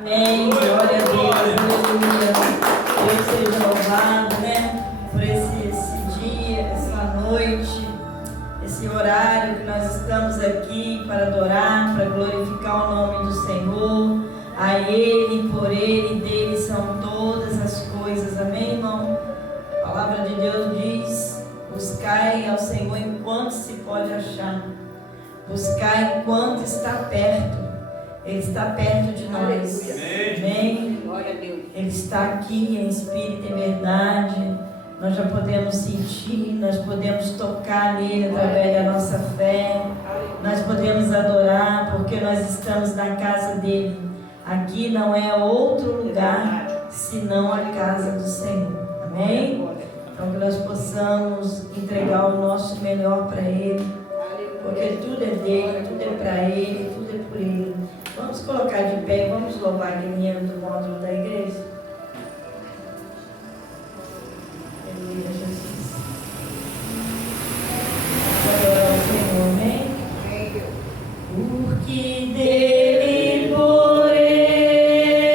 Amém, glória a Deus, aleluia. Deus seja louvado, né? Por esse dia, essa noite, esse horário que nós estamos aqui para adorar, para glorificar o nome do Senhor. A Ele, por Ele, dele são todas as coisas. Amém, irmão? A palavra de Deus diz: buscai ao Senhor enquanto se pode achar. Buscai enquanto está perto. Ele está perto de nós. Amém? Glória a Deus. Ele está aqui em espírito e verdade. Nós já podemos sentir, nós podemos tocar nele através da nossa fé. Nós podemos adorar porque nós estamos na casa dele. Aqui não é outro lugar senão a casa do Senhor. Amém? Então que nós possamos entregar o nosso melhor para ele. Porque tudo é dele, tudo é para ele, tudo é por ele. Vamos colocar de pé e vamos louvar a guerreira do módulo da igreja. Aleluia, Jesus. Vamos adorar o Senhor, amém? Porque dele, por ele,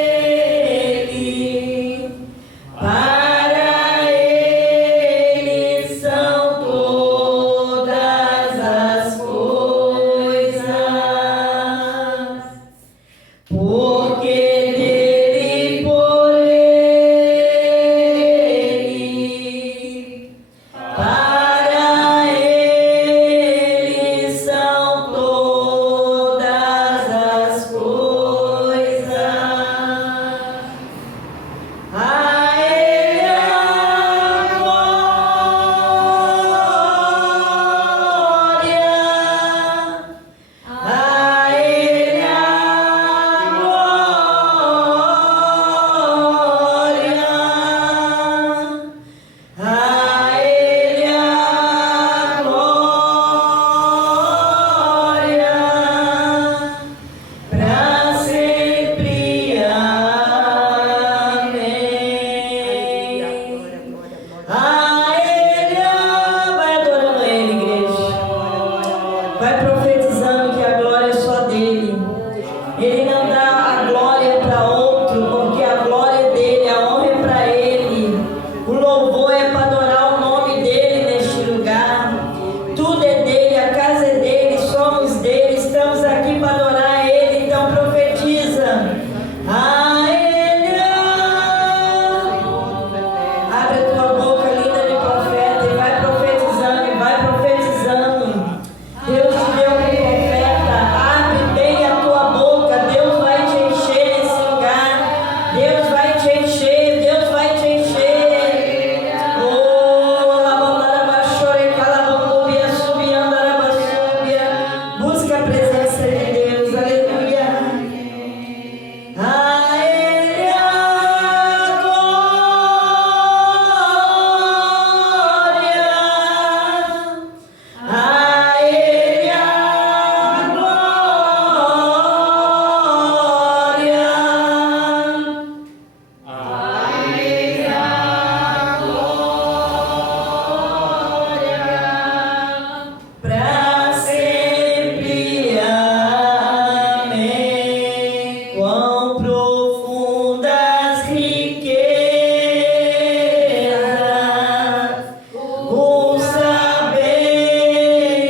para ele são todas as coisas. Porque dele, por ele, para ele são todas as coisas. A ele a glória, a ele a glória, a ele a glória, para sempre. Amém. A ele vai adorando a ele, igreja. Vai profetizando que a glória é só dele. Ele não dá a glória para outro, porque a glória é dele, a honra é para ele. O louvor é para adorar o nome dele neste lugar. Tudo é dele, a casa é dele, somos dele, estamos aqui para adorar ele. Então profetiza. A ele abre a tua boca linda de profeta e vai profetizando, e vai profetizando. Deus te deu um profeta, abre bem a tua boca, Deus vai te encher nesse lugar, Deus vai te encher, Deus vai te encher. Oh, labandarabachore, calabandubia, subiandarabasubia. Busca a presença de Deus, aleluia. A ele a glória, a ele a glória, a ele a glória, para sempre. Amém. Quão profundas riquezas o saber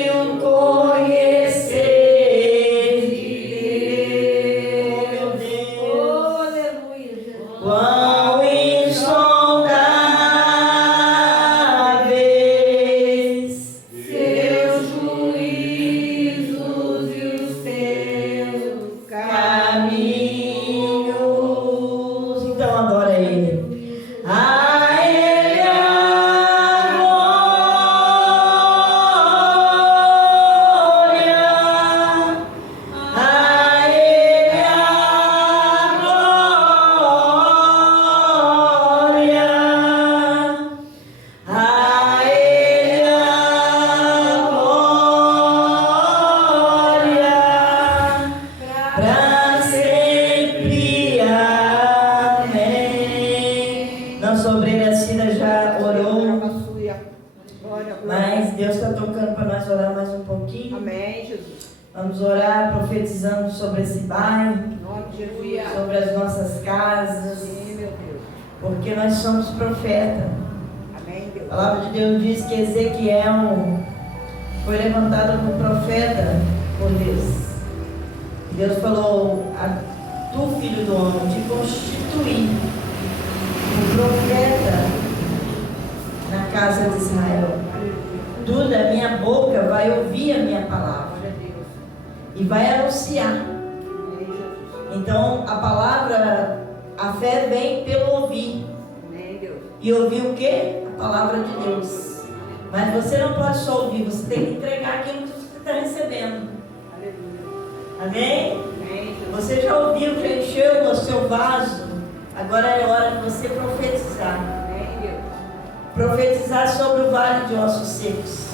e o conhecer de Deus, meu Deus. Quão insondáveis seus juízos e os seus caminhos. Então adora ele. A ele a glória, a ele a glória, a ele a glória, para sempre. Amém. Nossa obreira Cida já orou, mas Deus está tocando para nós orar mais um pouquinho. Amém, Jesus. Vamos orar profetizando sobre esse bairro, Em nome de Jesus. sobre as nossas casas, Sim, meu Deus. porque nós somos profetas. Amém, Deus. A palavra de Deus diz que Ezequiel foi levantado como profeta por Deus. Deus falou: a tu, filho do homem, te constituí um profeta na casa de Israel. Tu da minha boca vai ouvir a minha palavra e vai anunciar. Então a palavra, a fé vem pelo ouvir. E ouvir o quê? A palavra de Deus. Mas você não pode só ouvir, você tem que entregar aquilo que você está recebendo. Amém? Você já ouviu, já encheu o seu vaso. Agora é hora de você profetizar. Profetizar sobre o vale de ossos secos.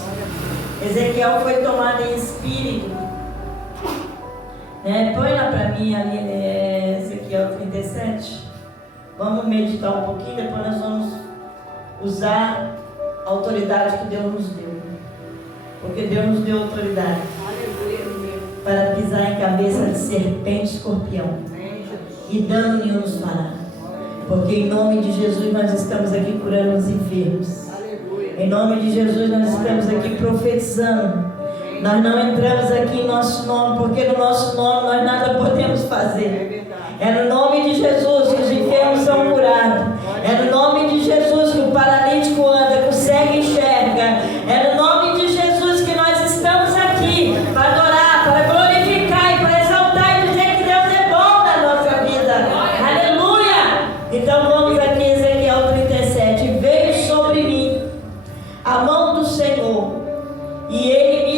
Ezequiel foi tomado em espírito. Põe lá para mim ali, Ezequiel 37. Vamos meditar um pouquinho, depois nós vamos usar a autoridade que Deus nos deu. Porque Deus nos deu autoridade para pisar em cabeça de serpente e escorpião. E dano nenhum nos fará. Porque em nome de Jesus nós estamos aqui curando os enfermos. Em nome de Jesus nós estamos aqui profetizando. Nós não entramos aqui em nosso nome, porque no nosso nome nós nada podemos fazer. É no nome de Jesus que os enfermos são curados. É no nome de Jesus que o paralítico anda, que o cego enxerga. É no nome de Jesus que nós estamos aqui para adorar, para glorificar e para exaltar e dizer que Deus é bom na nossa vida. Aleluia! Então vamos aqui, Ezequiel 37. Veio sobre mim a mão do Senhor, e Ele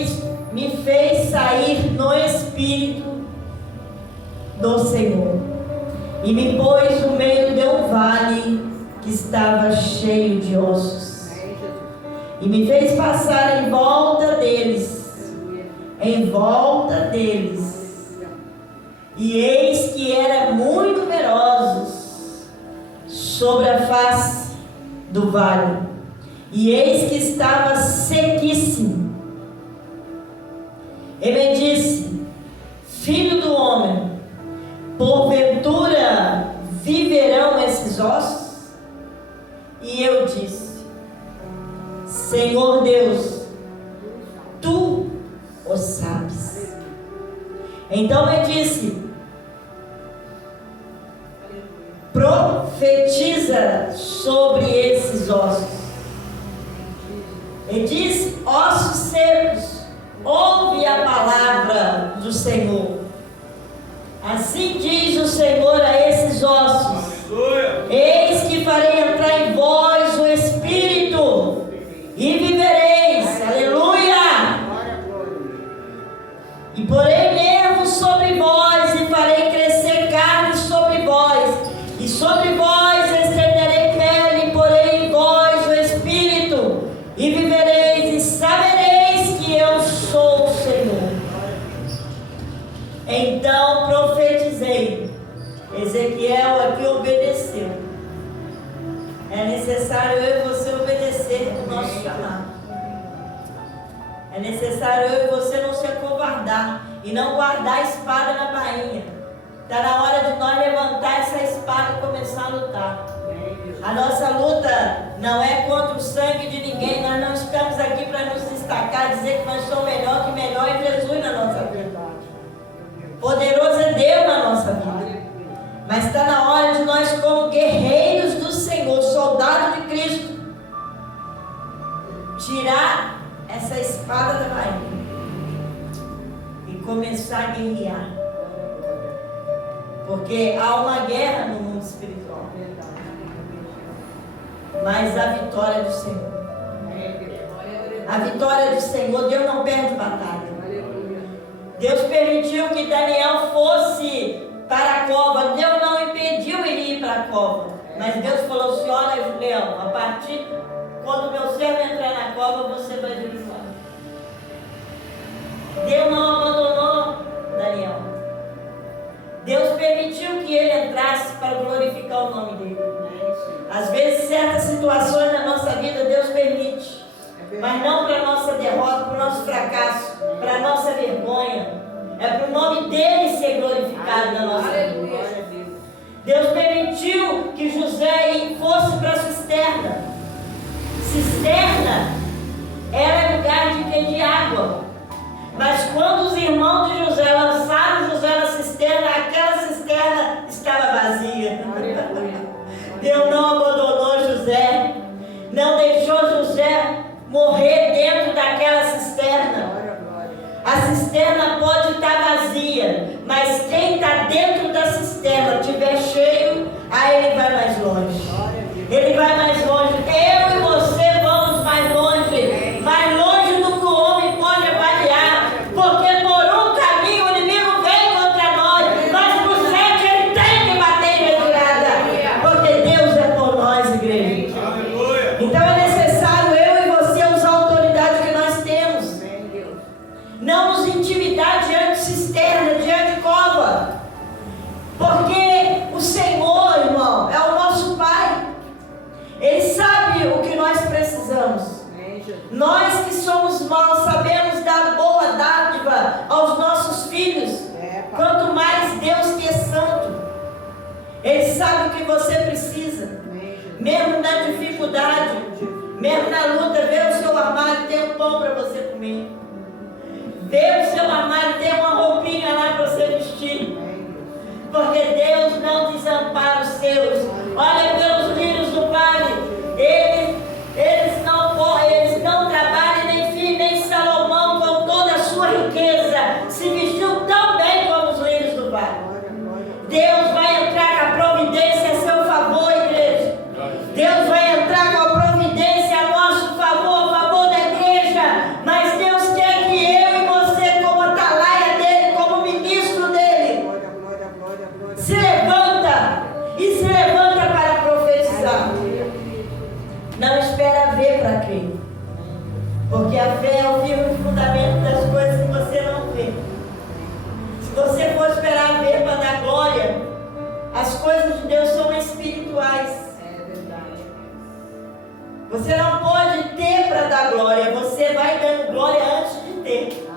me fez sair no Espírito do Senhor, e me pôs no meio de um vale que estava cheio de ossos, e me fez passar em volta deles, e eis que eram muito numerosos sobre a face do vale, e eis que estava sequíssimo. Ele me disse: filho do homem, porventura viverão esses ossos? E eu disse: Senhor Deus, tu o sabes. Então me disse: profetiza sobre esses ossos. E disse: ossos secos, ouve a palavra do Senhor. Assim diz o Senhor a esses ossos: eis que farei entrar em vós o Espírito, e vivereis. Aleluia! E porei nervos sobre vós, e farei crescer carne sobre vós, e sobre vós estenderei pele, e porei em vós o Espírito, e vivereis, e sabereis que eu sou o Senhor. Então profetizei. Ezequiel aqui obedeceu. É necessário eu e você obedecer o nosso chamado. É necessário eu e você não se acovardar e não guardar a espada na bainha. Está na hora de nós levantar essa espada e começar a lutar. A nossa luta não é contra o sangue de ninguém. Nós não estamos aqui para nos destacar, dizer que nós somos melhor que melhor em Jesus na nossa vida. Poderoso é Deus na nossa vida. Mas está na hora de nós, como guerreiros do Senhor, soldados de Cristo, tirar essa espada da bainha e começar a guerrear. Porque há uma guerra no mundo espiritual, mas a vitória é do Senhor. A vitória é do Senhor. Deus não perde batalha. Deus permitiu que Daniel fosse para a cova. Deus não impediu ele ir para a cova, mas Deus falou assim: olha, Leão, a partir quando meu servo entrar na cova, você vai vir fora. Deus não abandonou Daniel. Deus permitiu que ele entrasse para glorificar o nome dele. Às vezes certas situações na nossa vida Deus permite, mas não para a nossa derrota, para o nosso fracasso, para a nossa vergonha. É para o nome dele ser glorificado na nossa vida. permitiu que José fosse para a cisterna. Cisterna era lugar de quê? De água. Mas quando os irmãos de José lançaram José na cisterna, aquela cisterna estava vazia. Deus não abandonou José, não deixou José morrer dentro daquela cisterna. A cisterna pode estar vazia, mas quem está dentro da cisterna estiver cheio, aí ele vai mais longe. Ele vai mais longe. Eu e você vamos mais longe do que o homem pode avaliar, porque por um caminho o inimigo vem contra nós, mas por 7 ele tem que bater em retirada, porque Deus é por nós, igreja. Então é necessário eu e você usar a autoridade que nós temos, não nos intimidar diante de cisterna, diante de cova, porque o Senhor, irmão, é o nosso Pai. Ele sabe o que nós precisamos. Nós que somos maus sabemos dar boa dádiva aos nossos filhos. Quanto mais Deus que é santo, Ele sabe o que você precisa. Mesmo na dificuldade, mesmo na luta, vê o seu armário, tem um pão para você comer. Vê o seu armário, tem uma roupinha lá para você vestir. Porque Deus não desampara os seus. Olha pelos lírios do vale. Eles não trabalham, nem filho, nem Salomão, com toda a sua riqueza, se vestiu tão bem como os lírios do vale. Deus vai entrar com a providência a seu favor, igreja. Deus vai entrar com a providência a nosso favor, a favor da igreja. Mas Deus quer que eu e você, como atalaia dele, como ministro dele, se levanta e se levanta para profetizar. Não espera ver para crer, porque a fé é o firme fundamento das coisas que você não vê. Se você for esperar ver para dar glória, as coisas de Deus são espirituais. É verdade. Você não pode ter para dar glória, você vai dando glória antes de ter.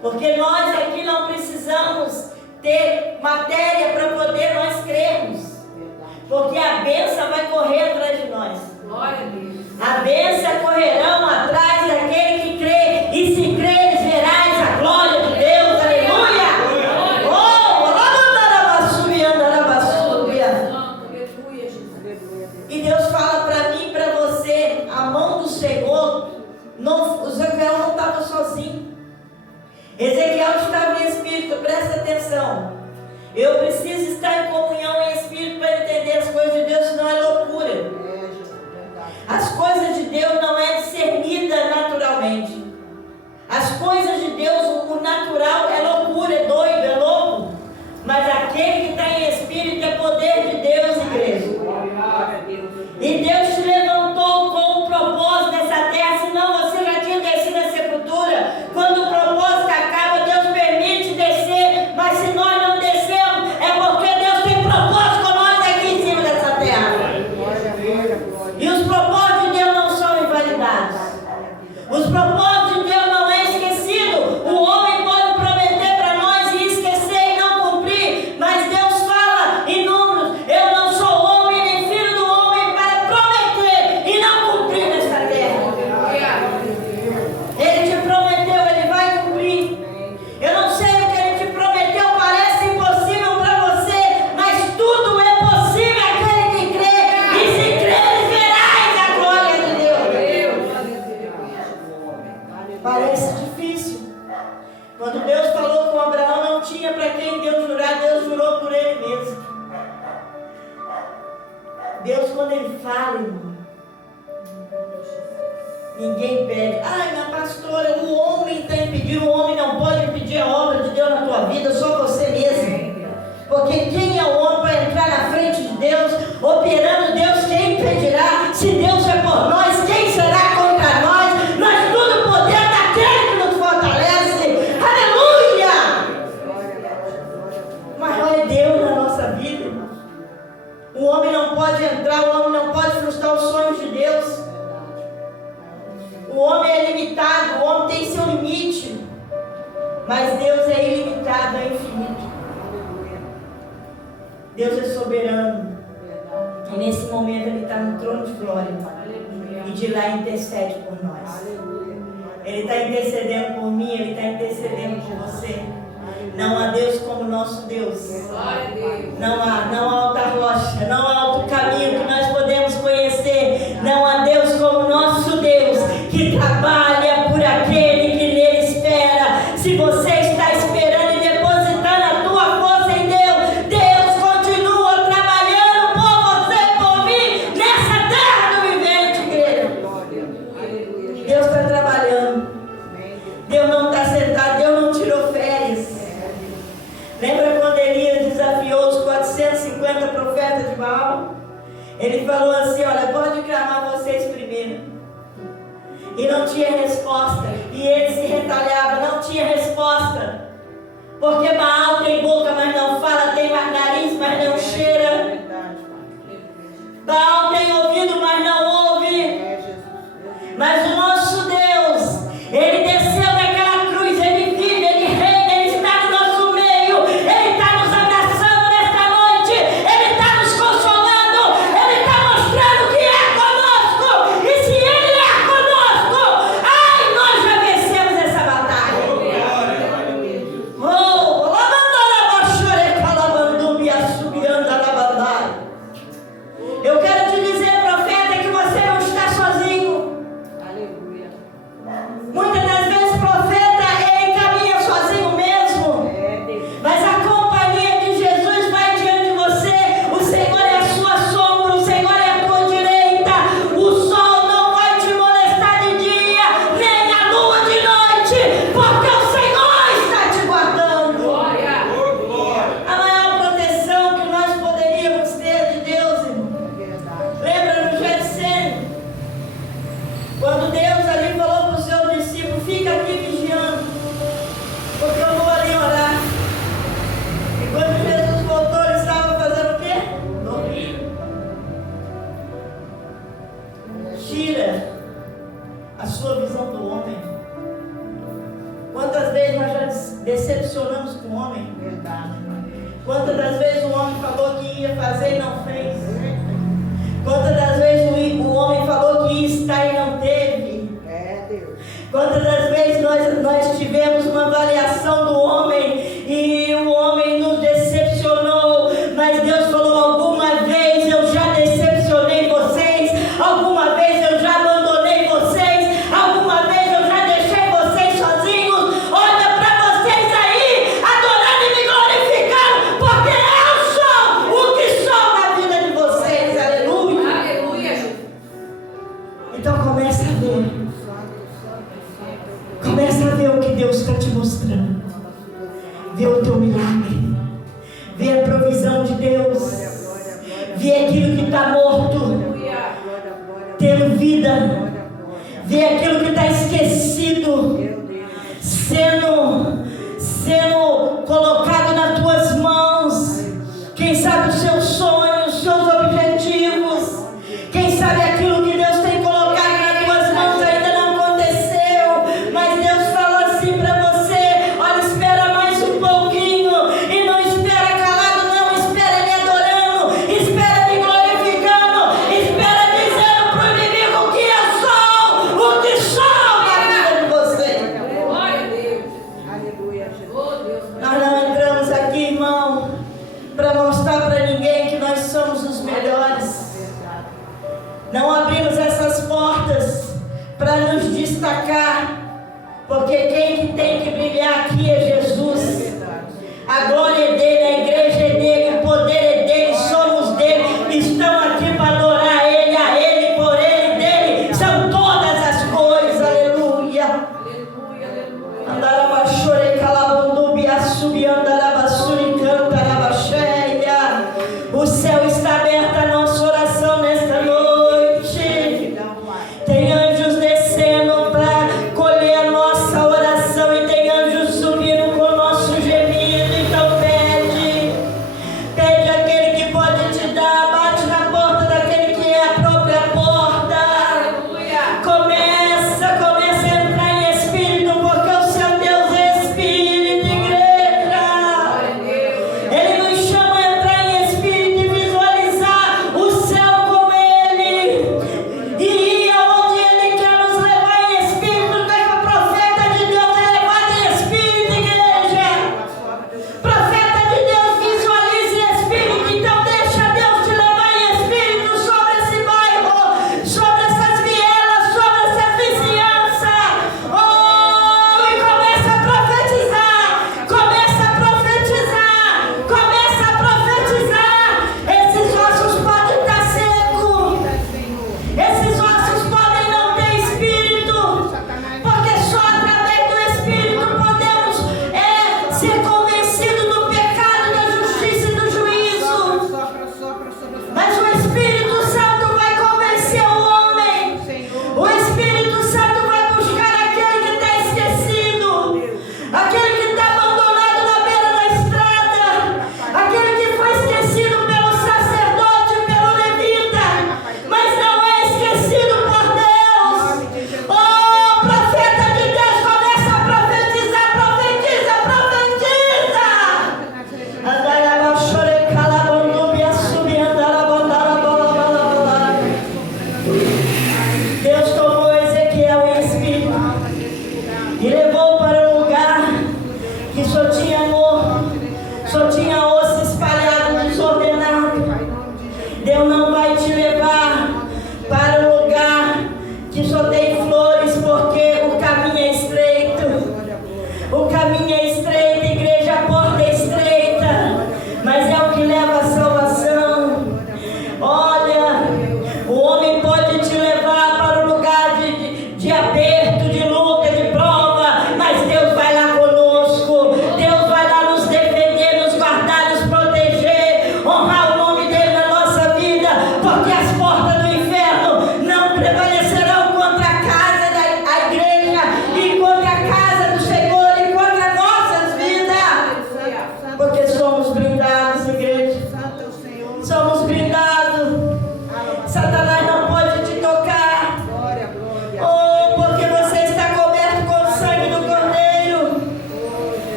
Porque nós aqui não precisamos ter matéria para poder nós crermos. Porque a bênção vai correr atrás de nós. Glória a Deus. A bênção correrão atrás daquele que crê. E se creres, verás a glória de Deus. Aleluia! E Deus fala para mim e para você, a mão do Senhor, o Ezequiel não estava sozinho. Ezequiel estava em espírito, presta atenção. Eu preciso estar em comunhão em espírito para entender as coisas de Deus, senão é loucura. As coisas de Deus não é discernida naturalmente. As coisas de Deus, o natural é loucura, é doido, é louco. Mas aquele que está em espírito é poder de Deus, igreja. E Deus te levantou com um propósito nessa terra, senão você já tinha descido à sepultura. Quando o propósito acaba, Deus permite descer, mas se nós não descemos, é porque Deus tem propósito com nós aqui em cima dessa terra. E os propósitos de Deus não são invalidados. Os propósitos de Deus não é esquecido. O homem pode prometer para nós e esquecer e não cumprir, mas Deus fala em Números: eu não sou homem nem filho do homem para prometer e não cumprir nesta terra. Ele te prometeu, ele vai cumprir. Eu não sei o que ele te prometeu, parece impossível para você, mas tudo é possível àquele que crê. E se creres, verás a glória de Deus. Parece difícil. Quando Deus falou com Abraão, não tinha para quem Deus jurar, Deus jurou por ele mesmo. Deus, quando ele fala, irmão, ninguém pede. Ai, minha pastora, o homem está impedindo. O homem não pode impedir a obra de Deus na tua vida, só você mesmo. Porque quem é o homem para entrar na frente de Deus, operando Deus, quem impedirá? Se Deus é por nós, quem será contra nós? Nós tudo poder daquele que nos fortalece. Aleluia! Mas olha Deus na nossa vida, irmão. O homem não pode entrar, o homem não pode frustrar os sonhos de Deus. O homem é limitado, o homem tem seu limite. Mas Deus é ilimitado, é infinito. Deus é soberano. E nesse momento Ele está no trono de glória. E de lá intercede por nós. Ele está intercedendo por mim, Ele está intercedendo por você. Não há Deus como nosso Deus. Não há alta rocha, não há outro caminho que nós podemos conhecer. Não há Deus como nosso Deus, que trabalha por aquele que nele espera. Se você está esperando e depositando a tua força em Deus, Deus continua trabalhando por você e por mim nessa terra do vivente, igreja. Deus está trabalhando. Deus não está sentado, Deus não tirou férias. Lembra quando Elias desafiou os 450 profetas de Baal? Ele falou assim: olha, pode clamar vocês primeiro. E não tinha resposta. E ele se retalhava, não tinha resposta. Porque Baal tem boca, mas não fala, tem nariz, mas não cheira. Baal tem ouvido, mas não ouve. Mas o nosso Deus, Ele desceu daquela cruz, Ele vive, Ele reina, Ele está no nosso meio, Ele está nos abraçando nesta noite, Ele está nos consolando, Ele está mostrando que é conosco. E se Ele é conosco, ai, nós já vencemos essa batalha. Oh, eu quero te dizer, profeta, que você não está sozinho. Muitas das vezes, profeta, ele caminha sozinho mesmo. Mas a companhia de Jesus vai diante de você. O Senhor é a sua sombra, o Senhor é a tua direita. O sol não vai te molestar de dia, nem a lua de noite, porque o Senhor está te guardando. A maior proteção que nós poderíamos ter de Deus, irmão. Lembra no Getsemane? Quando Deus ali falou para os seus discípulos: fica aqui vigiando, porque eu vou ali orar. E quando Jesus voltou, ele estava fazendo o quê? Dormindo. Tira a sua visão do homem. Quantas vezes nós já decepcionamos com o homem? Quantas das vezes o homem falou que ia fazer e não fez? Quantas das vezes o homem falou que ia estar e não teve? Quantas das vezes nós tivemos uma avaliação do homem e o homem nos decepcionou, mas Deus falou: alguma vez eu já decepcionei vocês, alguma vez eu já abandonei vocês, alguma vez eu já deixei vocês sozinhos. Olha para vocês aí, adorando e me glorificando, porque eu sou o que sou na vida de vocês. Aleluia. Então começa a ver. Começa a ver o que Deus está te mostrando. Vê o teu milagre. Vê a provisão de Deus. Vê aquilo que está morto tendo vida. Vê aquilo que está esquecido sendo colocado nas tuas mãos. Quem sabe os seus sonhos, os seus objetivos. Quem sabe aquilo que Deus tem colocado nas tuas mãos ainda não aconteceu. Mas Deus fala assim para você: olha, espera mais um pouquinho. E não espera calado, não. Espera me adorando. Espera me glorificando. Espera dizendo para o inimigo que eu sou o que sou na vida de você. Glória a Deus. Aleluia. Oh, Deus. Nós não entramos aqui, irmão, para mostrar para ninguém que nós somos os melhores. Não abrimos essas portas para nos destacar, porque quem que tem que brilhar aqui é Jesus. A glória é dele, a igreja é dele, o poder é dele, somos dele. Estão aqui para adorar ele, a ele, por ele, dele. São todas as coisas, aleluia. Aleluia, aleluia. Andarabachore calabundubi assubi andarabassuri cantarabacheia. O céu está aberto à nossa oração nesta noite. Tem anjos descendo para colher a nossa oração e tem anjos subindo com o nosso gemido. Então pede.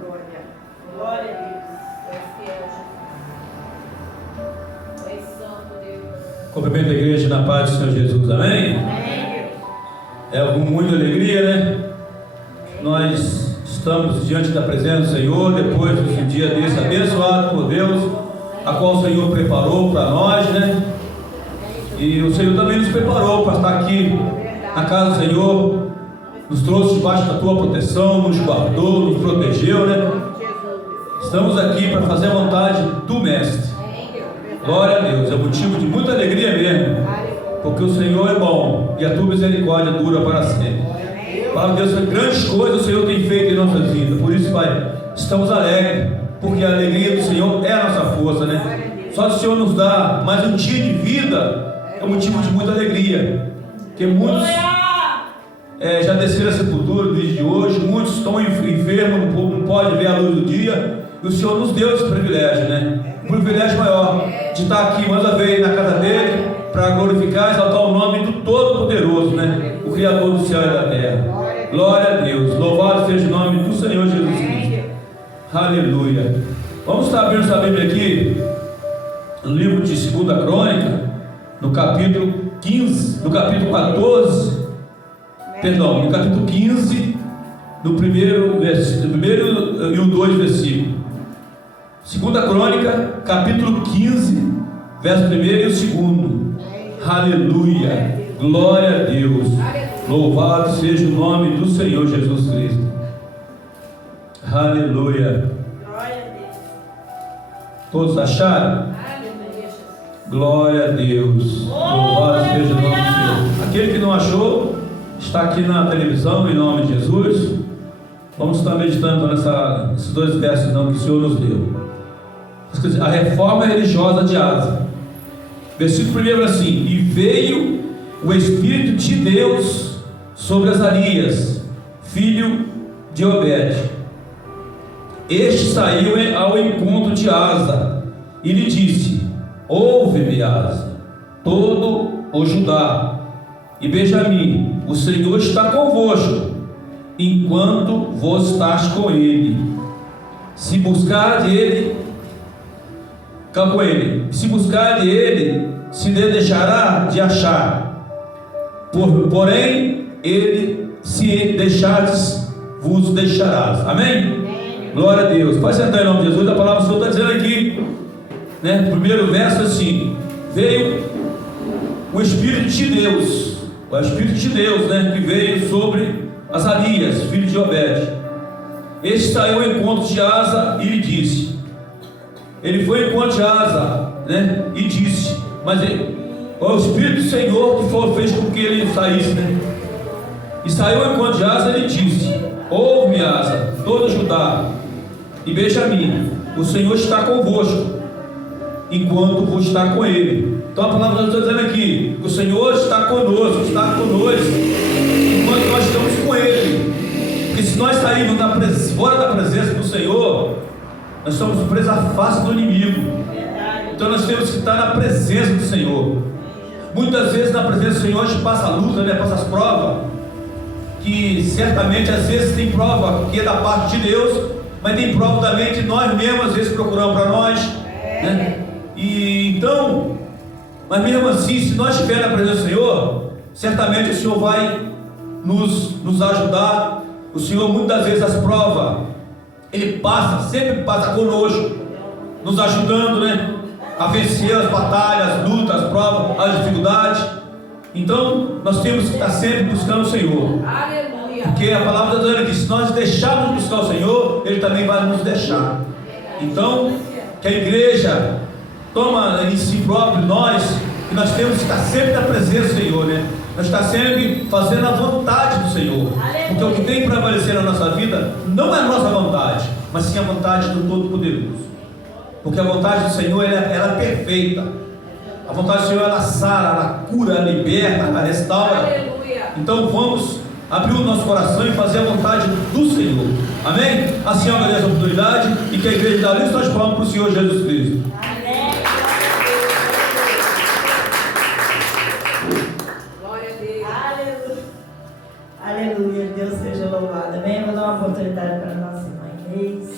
glória. Glória a Deus. Tu és fiel, Jesus. Tu és santo, Deus. Cumprimento a igreja na paz do Senhor Jesus, amém? Amém. É com muita alegria, né? Nós estamos diante da presença do Senhor, depois de um dia desse abençoado por Deus, a qual o Senhor preparou para nós, né? E o Senhor também nos preparou para estar aqui na casa do Senhor, nos trouxe debaixo da tua proteção, nos guardou, nos protegeu, né? Estamos aqui para fazer a vontade do Mestre. Glória a Deus, é motivo de muita alegria mesmo, porque o Senhor é bom e a tua misericórdia dura para sempre. Para Deus, grandes coisas o Senhor tem feito em nossas vidas. Por isso, Pai, estamos alegres, porque a alegria do Senhor é a nossa força, né? Só o Senhor nos dá mais um dia de vida é motivo de muita alegria, porque muitos já desceram a sepultura no dia de hoje, muitos estão enfermos, não podem ver a luz do dia, e o Senhor nos deu esse privilégio, né? Um privilégio maior de estar aqui mais uma vez na casa dele, para glorificar e exaltar o nome do Todo-Poderoso, né? O Criador do céu e da terra. Glória a Deus, louvado seja o nome do Senhor Jesus Cristo. Aleluia. Vamos estar abrindo essa Bíblia aqui no livro de 2 Crônica, no capítulo 15, no capítulo 14, perdão, no capítulo 15, no primeiro e o 2 versículo. 2 Crônica, capítulo 15, verso 1 e o 2. Aleluia, glória a Deus, louvado seja o nome do Senhor Jesus Cristo. Aleluia. Glória a Deus. Todos acharam? Glória a Deus, louvado seja o nome do Senhor. Aquele que não achou, está aqui na televisão, em nome de Jesus. Vamos estar meditando nesses dois versos que o Senhor nos deu. A reforma religiosa de Asa. Versículo 1 assim: e veio o Espírito de Deus sobre Azarias, filho de Obed. Este saiu ao encontro de Asa e lhe disse: ouve-me, Asa, todo o Judá e Benjamim, o Senhor está convosco, enquanto vos estás com ele. Se buscar de ele, se buscar de ele, se lhe deixará de achar. Porém, ele, se deixardes, vos deixarás. Amém? Glória a Deus. Pode sentar em nome de Jesus. A palavra do Senhor está dizendo aqui, né? Primeiro verso assim: veio o Espírito de Deus, o Espírito de Deus, né? Que veio sobre Azarias, filho de Obed. Este saiu ao encontro de Asa e lhe disse. Ele foi ao encontro de Asa, né? E disse, mas o Espírito do Senhor que fez com que ele saísse, né? E saiu ao encontro de Asa e lhe disse: ouve-me, Asa, todo Judá e Benjamim, o Senhor está convosco, enquanto vos está com ele. Então a palavra de Deus está dizendo aqui: o Senhor está conosco, enquanto nós estamos com ele. Porque se nós sairmos fora da presença do Senhor, nós somos presos à face do inimigo. Então nós temos que estar na presença do Senhor. Muitas vezes na presença do Senhor a gente passa a luta, né? Passa as provas, que certamente às vezes tem prova que é da parte de Deus, mas tem prova também que nós mesmos às vezes procuramos para nós, né? E então, mas mesmo assim, se nós estivermos na presença do Senhor, certamente o Senhor vai nos ajudar. O Senhor muitas vezes as provas Ele sempre passa conosco, nos ajudando, né? A vencer as batalhas, as lutas, as provas, as dificuldades. Então, nós temos que estar sempre buscando o Senhor. Aleluia. Porque a palavra está dizendo que se nós deixarmos de buscar o Senhor, Ele também vai nos deixar. Então, que a igreja toma em si próprio que nós temos que estar sempre na presença do Senhor, né? Nós estamos sempre fazendo a vontade do Senhor. Porque o que tem que prevalecer na nossa vida não é a nossa vontade, mas sim a vontade do Todo-Poderoso. Porque a vontade do Senhor ela é perfeita. A vontade do Senhor ela sara, ela cura, ela liberta, ela restaura. Aleluia. Então vamos abrir o nosso coração e fazer a vontade do Senhor. Amém? Assim eu agradeço a oportunidade e que a igreja dá luz nós falamos para o Senhor Jesus Cristo. Aleluia, Deus seja louvado. Amém? Vou dar uma oportunidade para a nossa irmã Inês.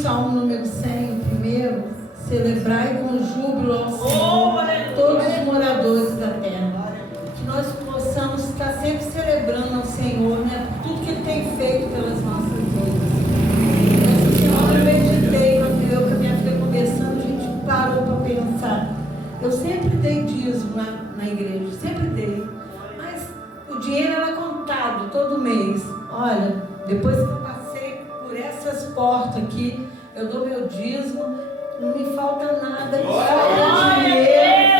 Salmo número 100, primeiro, celebrai com júbilo ao Senhor todos os moradores da terra. Que nós possamos estar sempre celebrando ao Senhor, né, por tudo que Ele tem feito pelas nossas vidas. Essa semana eu meditei, quando eu com a minha filha conversando, a gente parou para pensar. Eu sempre dei dízimo na igreja, sempre dei. Mas o dinheiro era contado todo mês. Olha, depois que eu passei por essas portas aqui, eu dou meu dízimo, não me falta nada, me falta dinheiro.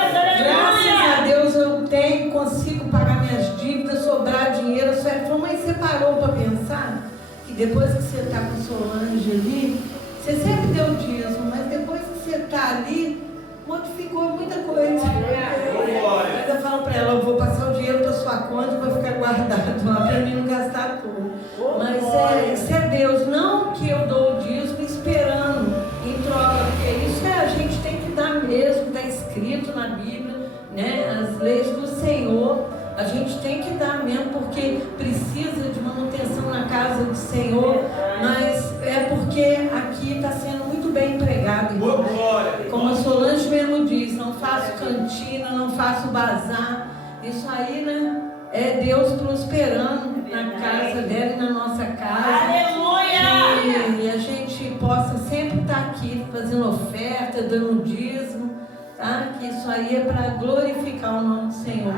Graças a Deus eu tenho, consigo pagar minhas dívidas, sobrar dinheiro. A senhora falou, mas você parou para pensar? Que depois que você está com Solange ali, você sempre deu dízimo, mas depois que você está ali, modificou muita coisa. Mas eu falo para ela, eu vou passar o dinheiro para sua conta e vai ficar guardado lá para mim não gastar tudo. Mas isso é Deus, não que eu dou o dízimo esperando em troca, porque isso a gente tem que dar mesmo, está escrito na Bíblia, né? As leis do Senhor, a gente tem que dar mesmo, porque precisa de manutenção na casa do Senhor, mas é porque aqui está sendo muito bem empregado, irmão. Como a Solange mesmo diz, não faço cantina, não faço bazar, isso aí, né? É Deus prosperando na casa dela e na nossa casa. Aleluia! E a gente possa sempre estar aqui fazendo oferta, dando dízimo, tá? Que isso aí é para glorificar o nome do Senhor.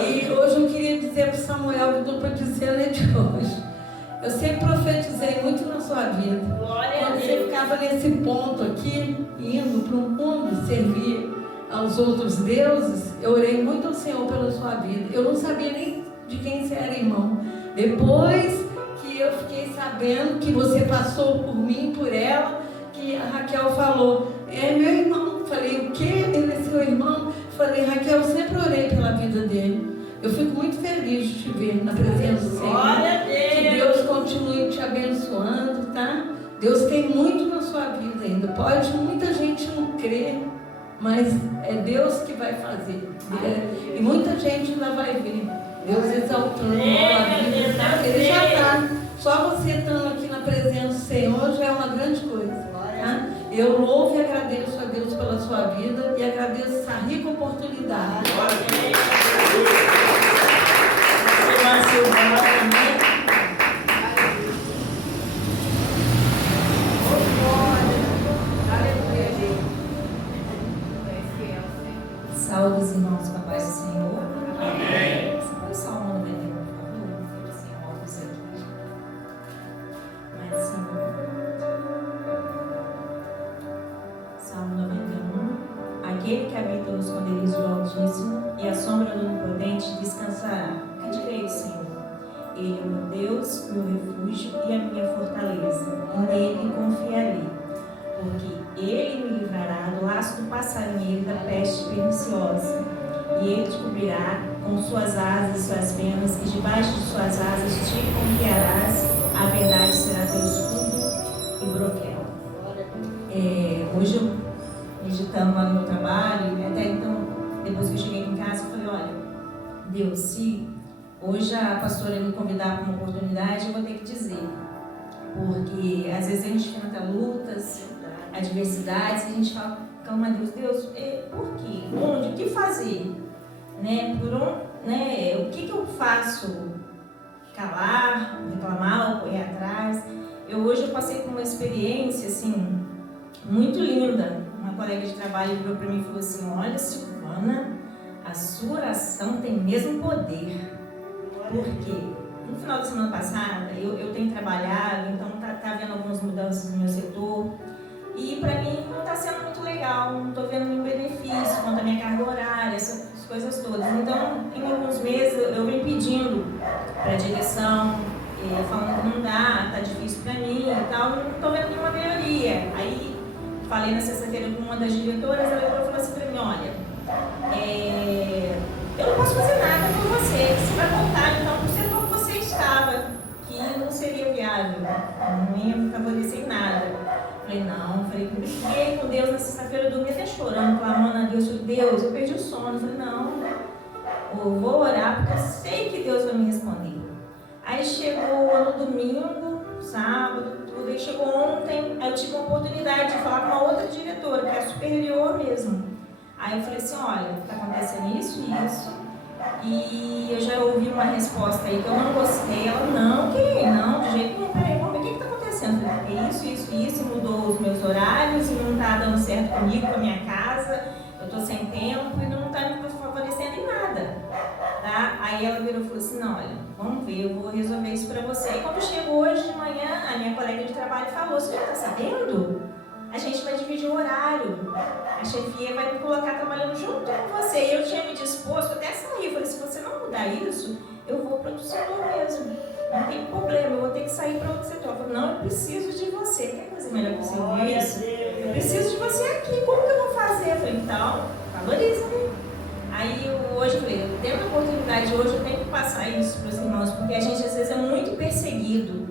E hoje eu queria dizer para o Samuel, que eu estou dizendo é de hoje. Eu sempre profetizei muito na sua vida. Quando você ficava nesse ponto aqui, indo para um mundo servir aos outros deuses, eu orei muito ao Senhor pela sua vida. Eu não sabia nem de quem você era, irmão. Depois que eu fiquei sabendo que você passou por mim, por ela, que a Raquel falou, é meu irmão. Falei, o quê? Ele é seu irmão? Falei, Raquel, eu sempre orei pela vida dele. Eu fico muito feliz de te ver na presença do Senhor. Que Deus continue te abençoando, tá? Deus tem muito na sua vida ainda. Pode muita gente não crer, mas é Deus que vai fazer. E muita gente ainda vai ver. Deus exaltando a vida. Ele já está. Só você estando aqui na presença do Senhor já é uma grande coisa. Tá? Eu louvo e agradeço a Deus pela sua vida e agradeço essa rica oportunidade. Saúde os irmãos com a paz do Senhor. Amém. Você põe o Salmo 91, por favor? Fica assim, óculos aqui. Mas assim, Salmo 91. Aquele que habita no esconderijo do Altíssimo e a sombra do Onipotente descansará. Que direi do Senhor? Ele é o meu Deus, meu refúgio e a minha fortaleza. Nele confiarei. Porque ele me livrará do laço do passarinheiro e da peste perniciosa. E ele te cobrirá com suas asas e suas penas, e debaixo de suas asas te confiarás. A verdade será teu escudo e broquel. Hoje eu, meditando lá no meu trabalho, e até então, depois que eu cheguei em casa, eu falei, olha, Deus, se hoje a pastora me convidar para uma oportunidade, eu vou ter que dizer. Porque às vezes a gente enfrenta lutas, adversidades, e a gente fala, calma Deus, por quê? Onde? O que fazer? Né? O que eu faço? Calar, reclamar, correr atrás? Hoje eu passei por uma experiência, assim, muito linda. Uma colega de trabalho virou para mim e falou assim, olha Silvana, a sua oração tem mesmo poder. Por quê? No final da semana passada, eu tenho trabalhado, então tá havendo algumas mudanças no meu setor. E para mim não está sendo muito legal, não estou vendo nenhum benefício quanto à minha carga horária, essas coisas todas. Então, em alguns meses, eu venho pedindo para a direção, falando que não dá, está difícil para mim e tal, não estou vendo nenhuma melhoria. Aí, falei na sexta-feira com uma das diretoras, ela falou assim para mim, olha, eu não posso fazer nada por você, você vai voltar então para o setor que você estava, que não seria viável, não ia me favorecer em nada. Falei, briguei com Deus na sexta-feira, eu dormi até chorando, clamando a Deus, falei, Deus, eu perdi o sono. Falei, não, eu vou orar porque eu sei que Deus vai me responder. Aí chegou no domingo, sábado, tudo, Ele chegou ontem, aí eu tive a oportunidade de falar com uma outra diretora, que é superior mesmo. Aí eu falei assim, olha, está acontecendo isso e isso, e eu já ouvi uma resposta aí que eu não gostei. Ela, não, de jeito nenhum, peraí, vamos ver o que está acontecendo. Eu falei, isso, mudou os meus horários e não está dando certo comigo, com a minha casa, eu estou sem tempo e não está me favorecendo em nada. Tá? Aí ela virou e falou assim, não, olha, vamos ver, eu vou resolver isso para você. Aí quando chegou hoje de manhã, a minha colega de trabalho falou, você já está sabendo? A gente vai dividir o horário, a chefia vai me colocar trabalhando junto com você. E eu tinha me disposto até sair, eu falei, se você não mudar isso, eu vou para outro setor mesmo, não tem problema, eu vou ter que sair para outro setor. Eu falei, não, eu preciso de você, quer coisa melhor que você ouvir isso? Eu preciso de você aqui, como que eu vou fazer? Eu falei, então, valoriza, né? Aí hoje eu falei, eu tendo a oportunidade hoje, eu tenho que passar isso para os irmãos, porque a gente às vezes é muito perseguido.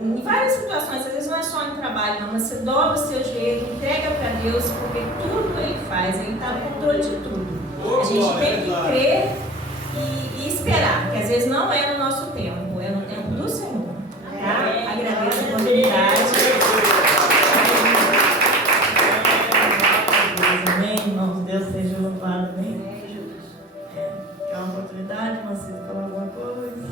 Em várias situações, às vezes não é só em trabalho, não, mas você dobra o seu joelho, entrega para Deus, porque tudo que Ele faz, Ele está no controle de tudo. A gente tem que crer e esperar, que às vezes não é no nosso tempo, é no tempo do Senhor. Tá? Agradeço a oportunidade. Amém, irmãos. Deus seja louvado. Amém. Quer uma oportunidade, você falar alguma coisa?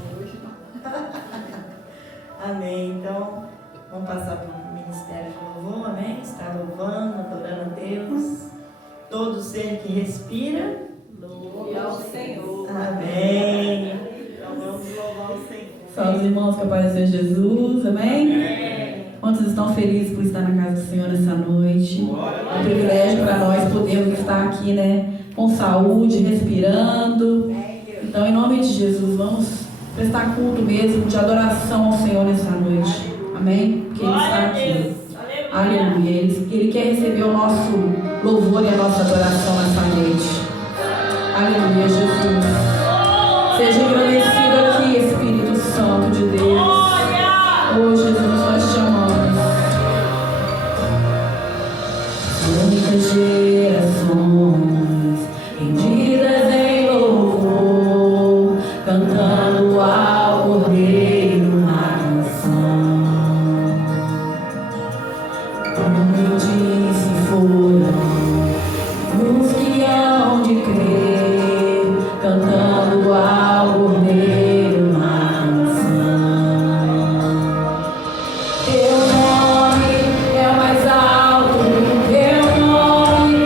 Amém. Então, vamos passar para o ministério de louvor. Amém. Está louvando, adorando a Deus. Todo ser que respira, Louve ao Senhor. amém. Então, vamos louvar o Senhor. Salve, irmãos, que a paz seja Jesus, amém? Quantos estão felizes por estar na casa do Senhor essa noite? É um privilégio para nós podermos estar aqui, né, com saúde, respirando. Então, em nome de Jesus, vamos prestar culto mesmo de adoração ao Senhor nessa noite, amém? Porque Ele está aqui. Aleluia. Ele quer receber o nosso louvor e a nossa adoração nessa noite. Aleluia, Jesus. Seja engrandecido aqui, Espírito Santo de Deus. Oh, Jesus, nós te amamos. Muitas gerações rendidas em louvor, cantando ao Cordeiro uma canção. Muitos se foram, os que hão de crer, cantando ao Cordeiro uma canção. Teu nome é o mais alto, teu nome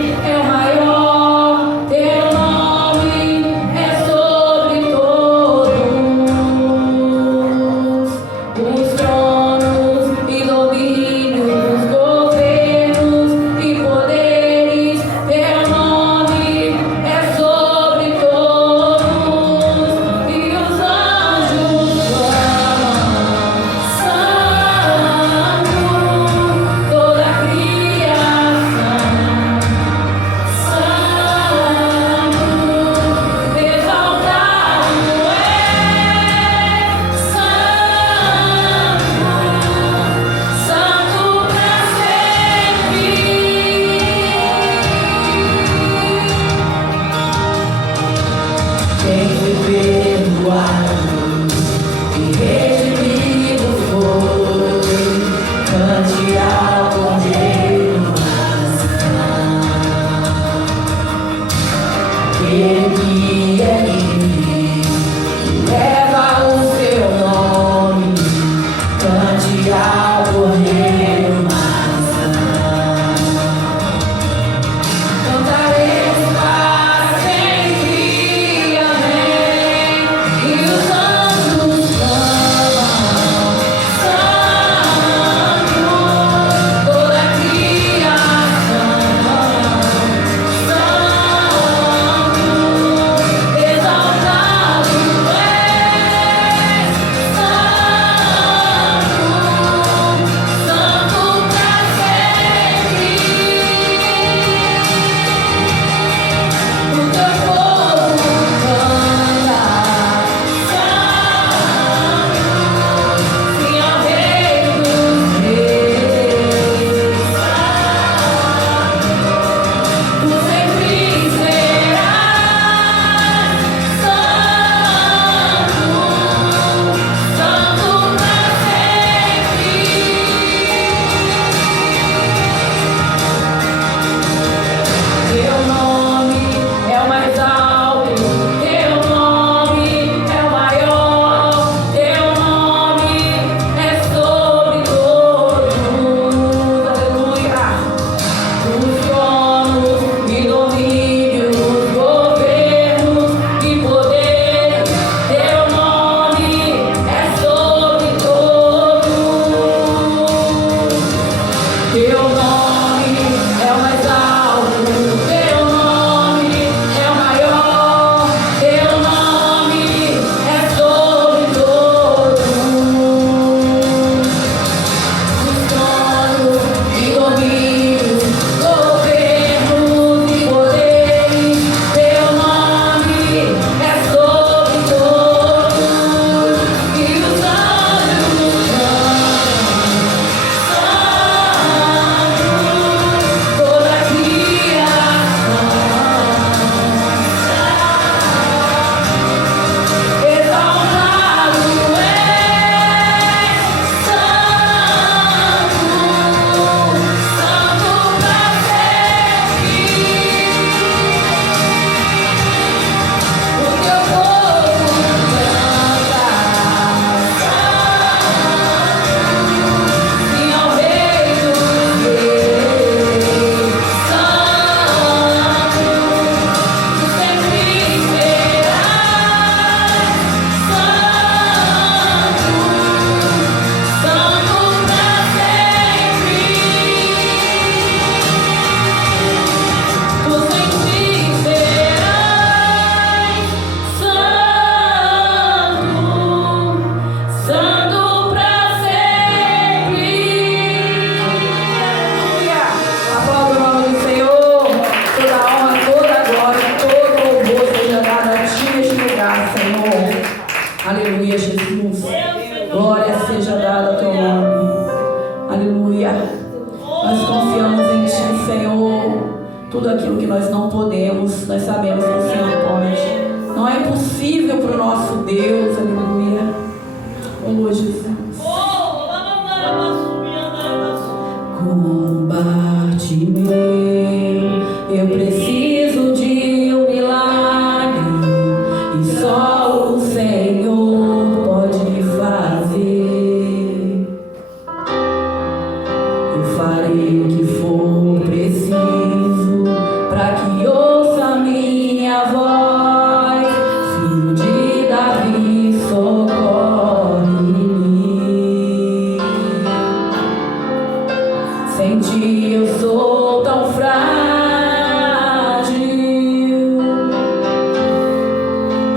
Tudo aquilo que nós não podemos, nós sabemos que o Senhor pode. Não é impossível para o nosso Deus, aleluia. Oh, Jesus. Combate meu, eu preciso de um milagre, e só o Senhor pode fazer. Eu farei o que for preciso para que ouça minha voz. Filho de Davi, socorre-me. Sem ti eu sou tão frágil,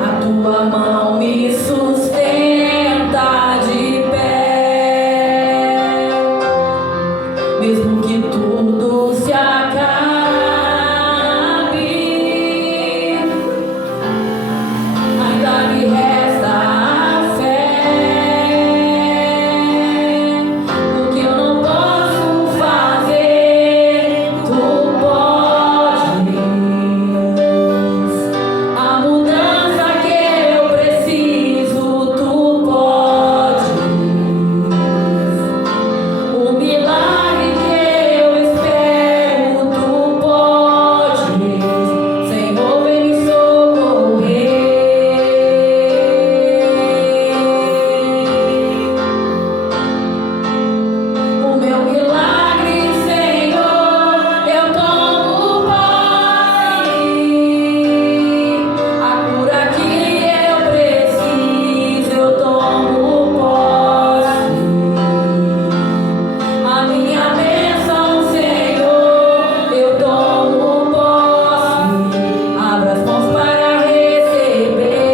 a tua mão me sustenta de pé. Mesmo que tudo se acabe, ainda me resta a fé. O que eu não posso fazer, tu podes. A mudança que eu preciso, tu podes. O milagre que eu espero, tu podes. Senhor, vem me socorrer. O meu milagre, Senhor, eu tomo posse. A cura que eu preciso, eu tomo posse. A minha bênção, Senhor, eu tomo posse. Abra as mãos para receber.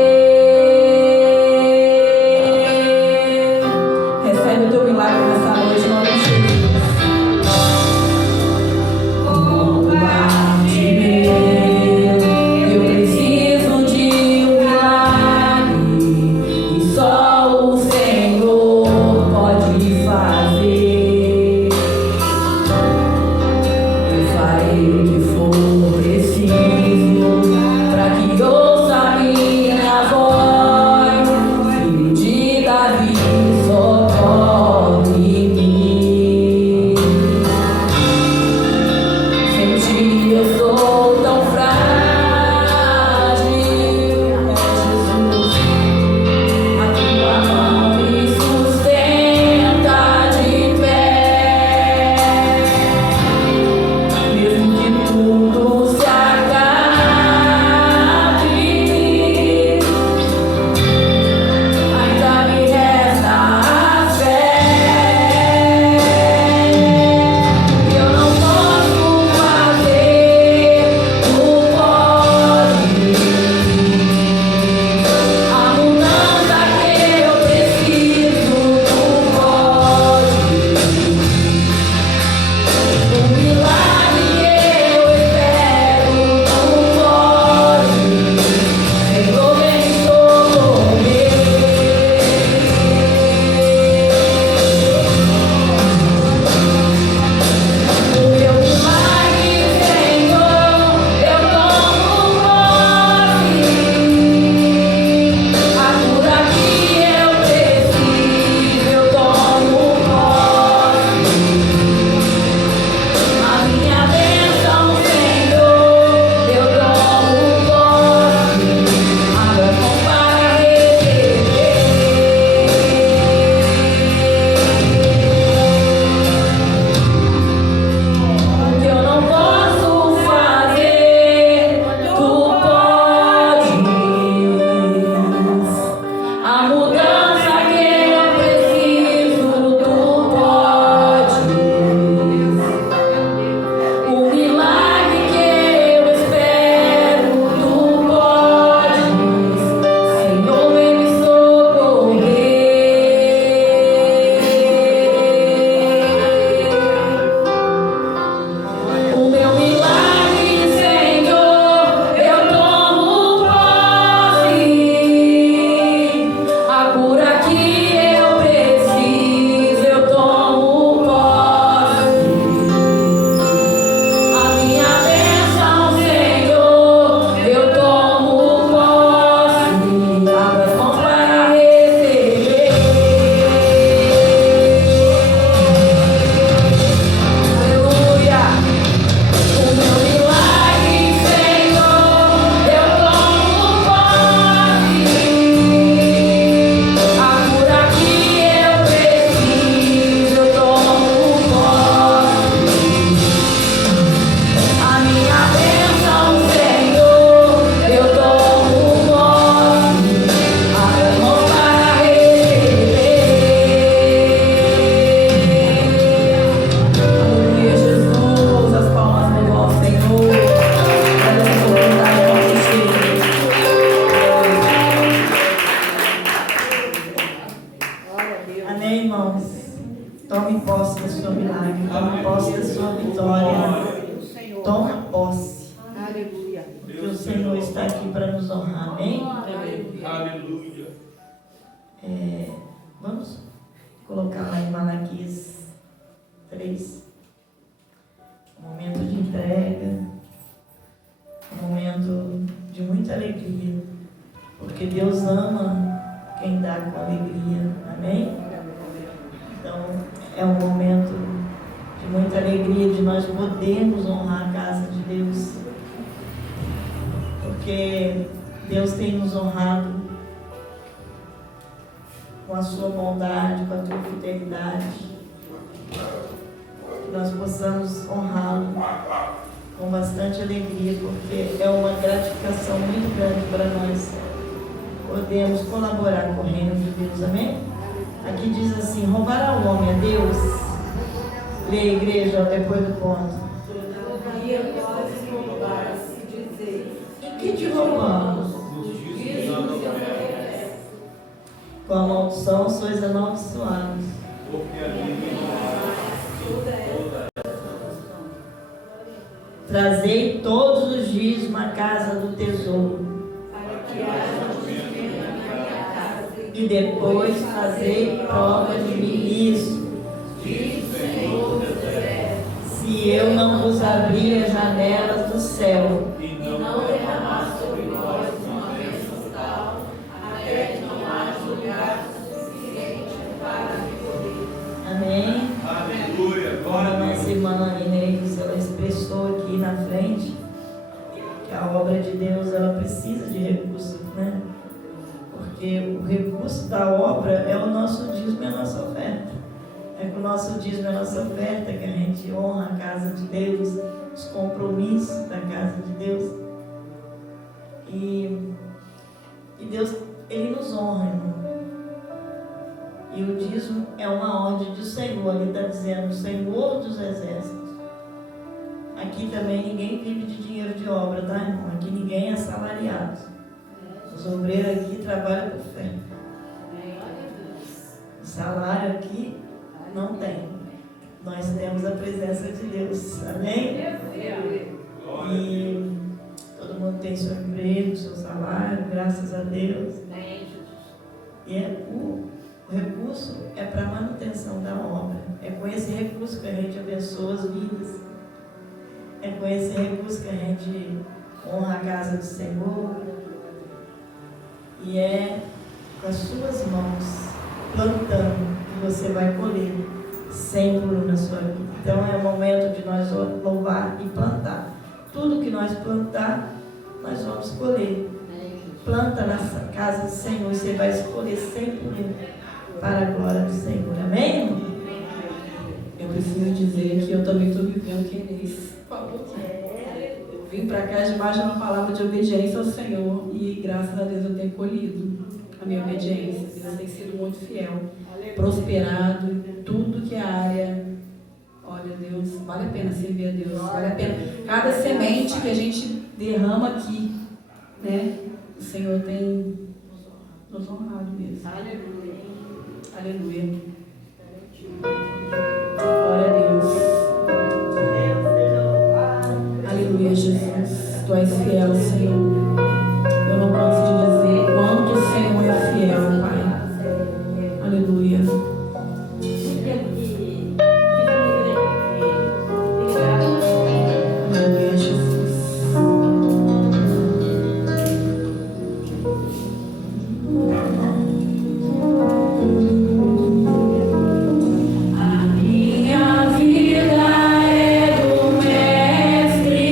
Recebe o teu milagre nessa noite, em nome de Jesus. Combate meu, eu preciso de um milagre, e só o Senhor pode fazer. Eu farei o que for preciso para que ouça minha voz. Filho de Davi, socorre-me. Sem ti eu sou tão frágil, Jesus. A tua mão me sustenta de pé. Mesmo que tudo se acabe, ainda me resta a fé. Eu não posso fazer, tu podes. Toma posse. Aleluia. Porque o Senhor está aqui para nos honrar. Amém? Aleluia. Vamos colocar lá em Malaquias 3. Um momento de entrega. Um momento de muita alegria. Porque Deus ama quem dá com alegria. Amém? Então, é um momento de muita alegria de nós podermos honrar a casa de Deus. Porque Deus tem nos honrado com a sua bondade, com a tua fidelidade. Que nós possamos honrá-lo com bastante alegria, porque é uma gratificação muito grande para nós podermos colaborar com o reino de Deus. Amém? Aqui diz assim: roubará o homem a Deus? Leia, igreja, depois do ponto. E que te roubamos? Com a maldição sois amaldiçoados. Trazei todos os dias uma casa do tesouro, e depois fazei prova de mim isso. Se eu não vos abrir as janelas do céu, E não derramar sobre nós uma bênção tal, até que não haja lugar suficiente para recolher. amém? Aleluia. Como a nossa irmã Inês, ela expressou aqui na frente, que a obra de Deus, ela precisa de recursos, né? Porque o recurso da obra é o nosso dízimo e a nossa oferta. É com o nosso dízimo e a nossa oferta que a gente honra a casa de Deus, os compromissos da casa de Deus. E Deus, Ele nos honra, irmão. E o dízimo é uma ordem do Senhor. Ele está dizendo, Senhor dos exércitos. Aqui também ninguém vive de dinheiro de obra, tá, irmão? Aqui ninguém é assalariado. Os obreiros aqui trabalham por fé. O salário aqui não tem. Nós temos a presença de Deus. Amém? E todo mundo tem seu emprego, seu salário, graças a Deus. E o recurso é para a manutenção da obra. É com esse recurso que a gente abençoa as vidas. É com esse recurso que a gente honra a casa do Senhor. E é com as suas mãos plantando que você vai colher sempre na sua vida. Então é o momento de nós louvar e plantar. Tudo que nós plantar, nós vamos colher. Planta na casa do Senhor, você vai escolher sempre para a glória do Senhor. Amém, irmão? Eu preciso dizer que eu também estou vivendo o que Inês falou. Eu vim para cá debaixo de uma palavra de obediência ao Senhor e graças a Deus eu tenho colhido a minha obediência. Deus tem sido muito fiel, prosperado em tudo que é área. Olha, Deus, vale a pena servir a Deus, vale a pena. Cada semente que a gente derrama aqui, né? O Senhor tem nos honrado mesmo. Aleluia. Aleluia. Glória a Deus. Aleluia, Jesus. Tu és fiel, Senhor. Eu não canso de dizer quanto o Senhor é fiel, Pai. Aleluia. Aleluia, Jesus. Vida é do Mestre.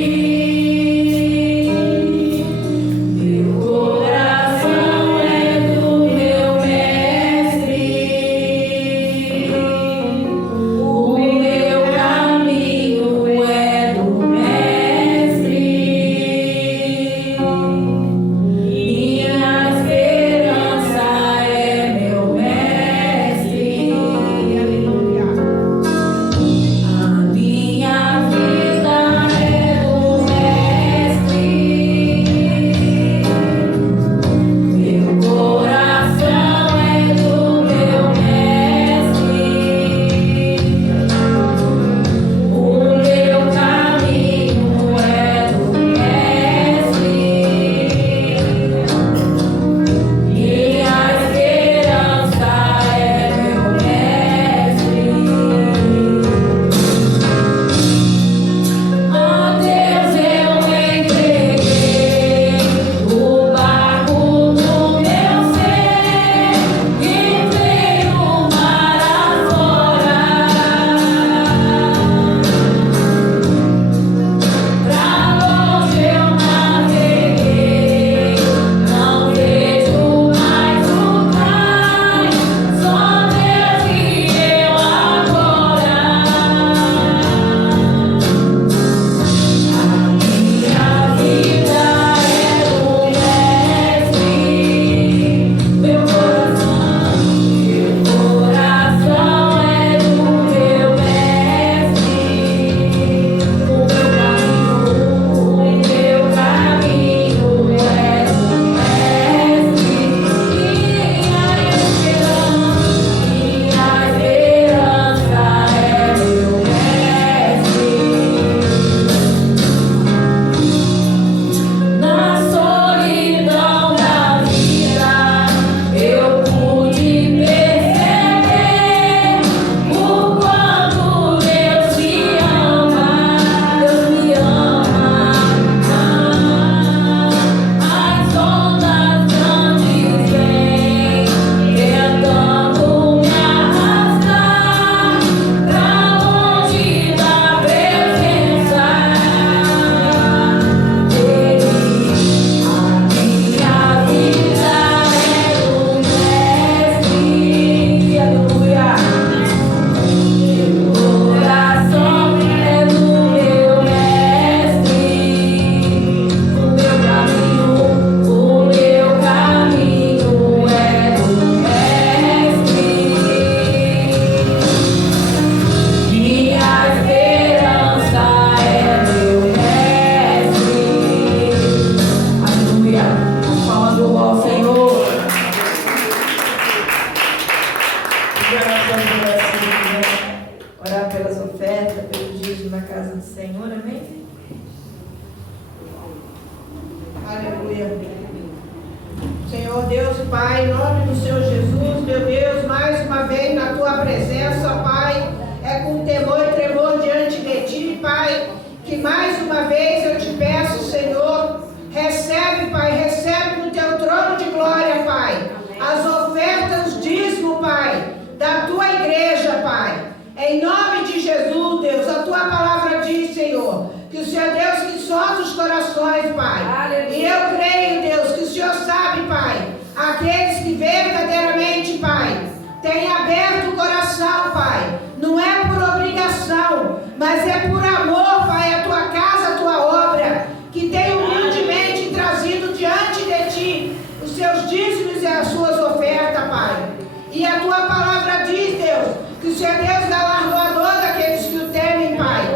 Deus, Pai, em nome do Senhor Jesus, meu Deus, mais uma vez na Tua presença, Pai, é com temor e tremor diante de Ti, Pai, que mais uma vez eu te peço, Senhor, recebe, Pai, recebe no Teu trono de glória, Pai, as ofertas, os dízimos, Pai, da Tua igreja, Pai, em nome de Jesus, Deus, a Tua palavra diz, Senhor, que o Senhor é Deus que sonda os corações, Pai. Aleluia. E eu creio, Deus, que o Senhor sabe, Pai, aqueles que verdadeiramente, Pai, têm aberto o coração, Pai. Não é por obrigação, mas é por amor, Pai, a Tua casa, a Tua obra, que tem humildemente trazido diante de Ti os seus dízimos e as suas ofertas, Pai. E a Tua palavra diz, Deus, que o Senhor é Deus galardoador daqueles que o temem, Pai.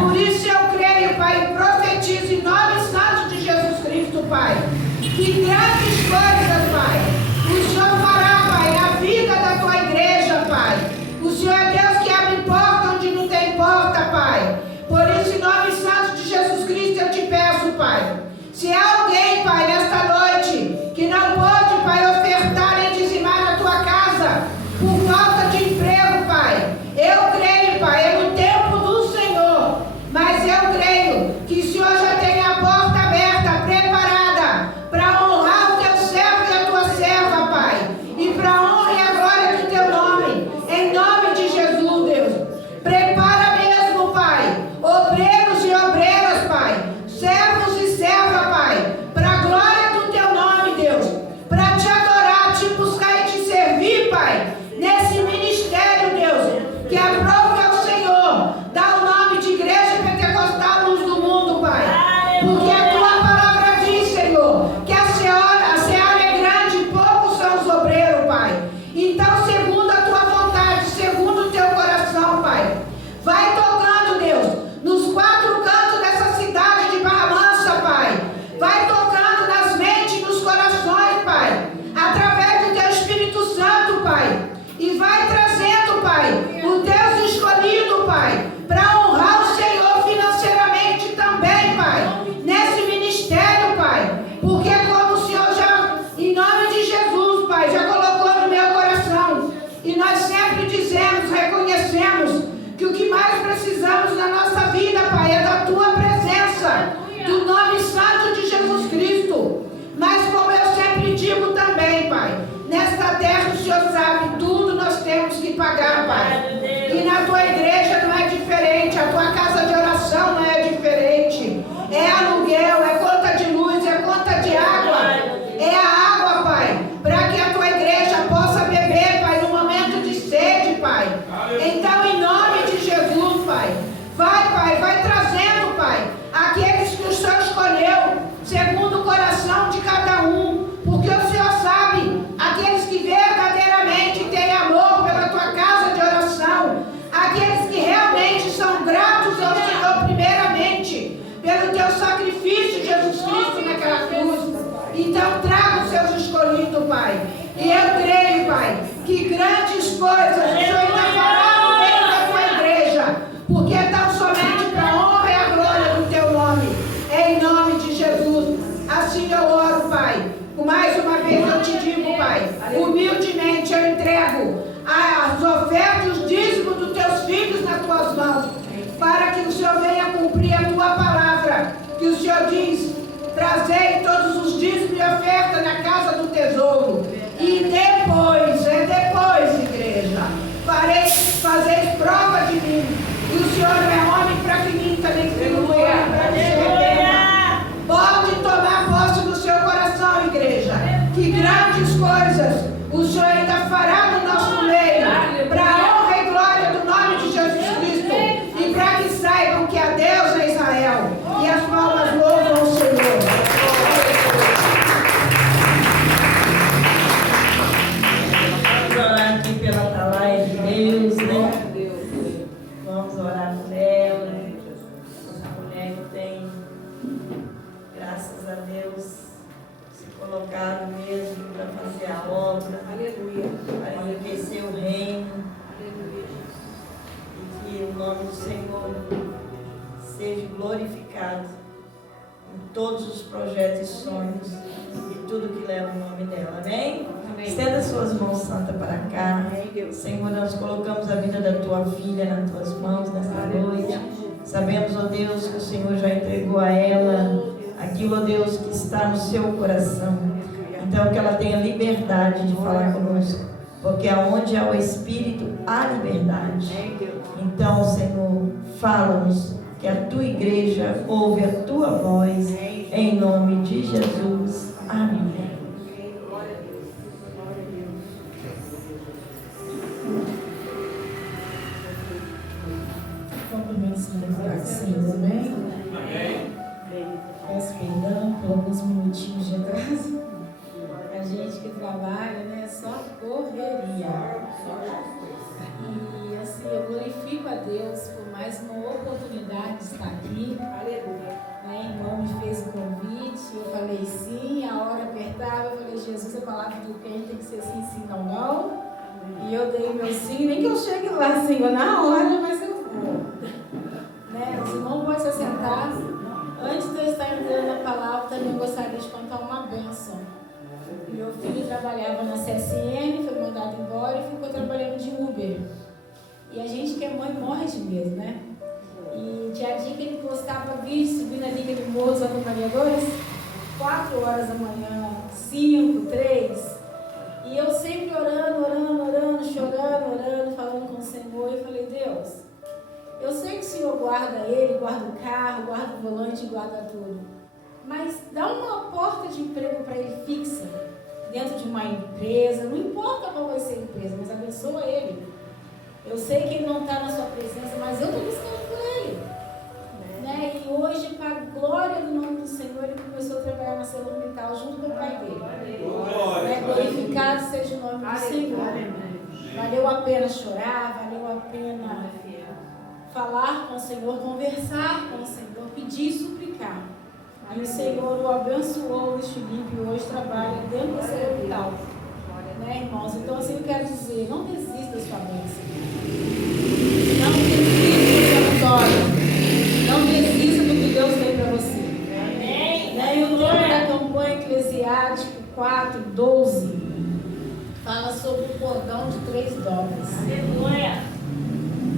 Por isso eu creio, Pai, profetizo em nome santo de Jesus Cristo, Pai, que grandes coisas, Pai, o Senhor fará, Pai, na vida da Tua igreja, Pai. O Senhor é Deus que abre porta onde não tem porta, Pai. Por isso, em nome santo de Jesus Cristo, eu te peço, Pai, se há alguém, Pai, nesta noite, que não pode, Pai, ofertar nem dizimar na Tua casa, por falta de emprego, Pai, eu creio, Pai, é no tempo do Senhor, mas eu creio que o Senhor já tem a porta aberta, preparada, para honrar o Teu servo e a Tua serva, Pai, e para a honra e a glória do Teu nome, em nome de Jesus, Deus. Prepara mesmo, Pai, obreiros e obreiras, Pai, servos e servas, Pai, para a glória do Teu nome, Deus, para Te adorar, Te buscar e Te servir, Pai, nesse ministério, Deus, que aprove ao Senhor, dá o nome de Igreja Pentecostal Luz do Mundo, Pai, porque a Tua palavra diz, Senhor, que a seara é grande e poucos são os obreiros, Pai. Então, segundo a Tua vontade, segundo o Teu coração, Pai, vai tocando, Deus, nos quatro cantos dessa cidade de Barra Mansa, Pai, vai tocando nas mentes e nos corações, Pai, através do Teu Espírito Santo, Pai, e vai trazendo, Pai, o Deus escolhido, Pai, para honrar o Senhor financeiramente também, Pai, nesse ministério, Pai, porque como o Senhor já, em nome de Jesus, Pai, já colocou no meu coração, e nós sempre dizemos, reconhecemos, que o que mais precisamos na nossa vida, Pai, é da Tua presença, do nome santo de Jesus Cristo. Mas como eu sempre digo também, Pai, nesta terra o Senhor sabe, tudo nós temos que pagar, Pai. E na Tua igreja não é diferente, a Tua casa de oração não é diferente. É aluguel, é conta de luz, é conta de água, é a água, Pai, para que a Tua igreja possa beber, Pai, no momento de sede, Pai. Então, em nome de Jesus, Pai, vai trazendo, Pai, aqueles que o Senhor escolheu, segundo o coração de cada um, porque o Senhor sabe, aqueles que verdadeiramente têm amor pela Tua casa de oração, aqueles que realmente são gratos ao Senhor primeiramente, pelo Teu sacrifício, Jesus Cristo, naquela cruz. Então traga os Seus escolhidos, Pai, e eu creio, Pai, que grandes coisas o Senhor ainda fará no meio da Tua igreja, porque é tão somente para a honra e a glória do Teu nome, em nome de Jesus. Assim eu oro, Pai. Mais uma vez eu te digo, Pai, humildemente eu entrego as ofertas, os dízimos dos Teus filhos nas Tuas mãos, para que o Senhor venha cumprir a Tua palavra, que o Senhor diz, trazei todos os dízimos e ofertas na casa do tesouro, e depois, igreja, fazeis prova de mim, e o Senhor não é homem para que minta, nem filho do homem para que se arrependa. Pode tomar posse do seu coração, igreja, que grandes coisas o Senhor ainda fará no nosso meio, para a honra e glória do nome de Jesus Cristo, e para que saibam que há Deus em Israel, e as palmas louvam o Senhor. Vamos orar aqui pela Atalaia de Deus, né? Vamos orar por ela, a mulher que tem, graças a Deus, se colocado mesmo para fazer a obra, para enriquecer o reino, e que o nome do Senhor seja glorificado em todos os projetos e sonhos e tudo que leva o nome dela. Amém? Estenda suas mãos santas para cá. Senhor, nós colocamos a vida da tua filha nas tuas mãos nesta noite. Sabemos, ó Deus, que o Senhor já entregou a ela aquilo, ó Deus, que está no seu coração. Então, que ela tenha liberdade de falar conosco, porque aonde há o Espírito, há liberdade. Então, Senhor, fala-nos, que a tua igreja ouve a tua voz, em nome de Jesus. Amém. Senhor, amém? Peço perdão por alguns minutinhos de atraso. A gente que trabalha, né? Só correria. E assim, eu glorifico a Deus por mais uma oportunidade de estar aqui. Né? Irmão me fez o convite, eu falei sim, a hora apertava, eu falei, Jesus, a palavra do crente tem que ser sim, sim, não, não. E eu dei o meu sim, nem que eu chegue lá, Senhor, na hora, mas eu vou. Né? Os irmãos podem se assentar. Antes de eu estar entrando na palavra, também gostaria de contar uma bênção. Meu filho trabalhava na CSN, foi mandado embora e ficou trabalhando de Uber. E a gente que é mãe morre de medo, né? E tinha dia que ele postava vídeo subindo ali aquele morro dos acompanhadores, 4 horas da manhã, 5, 3. E eu sempre orando, chorando, orando, falando com o Senhor. E falei, Deus, eu sei que o Senhor guarda ele, guarda o carro, guarda o volante, guarda tudo. Mas dá uma porta de emprego para ele fixa, dentro de uma empresa. Não importa qual vai ser a empresa, mas abençoa ele. Eu sei que ele não está na sua presença, mas eu estou buscando por ele. Né? E hoje, para a glória do nome do Senhor, ele começou a trabalhar na saúde mental junto com o pai dele. Né? Glorificado seja o nome do Senhor. Valeu a pena chorar, valeu a pena falar com o Senhor, conversar com o Senhor, pedir e suplicar. E o Senhor o abençoou, Luiz Felipe, hoje trabalha dentro da saúde mental. Né, irmãos? Então, assim, eu quero dizer, não desista da sua bênção. Não desista da sua vitória. Não desista do que Deus tem para você. Né? E o tema da campanha Eclesiástico 4:12 fala sobre o cordão de 3 dobras. Aleluia!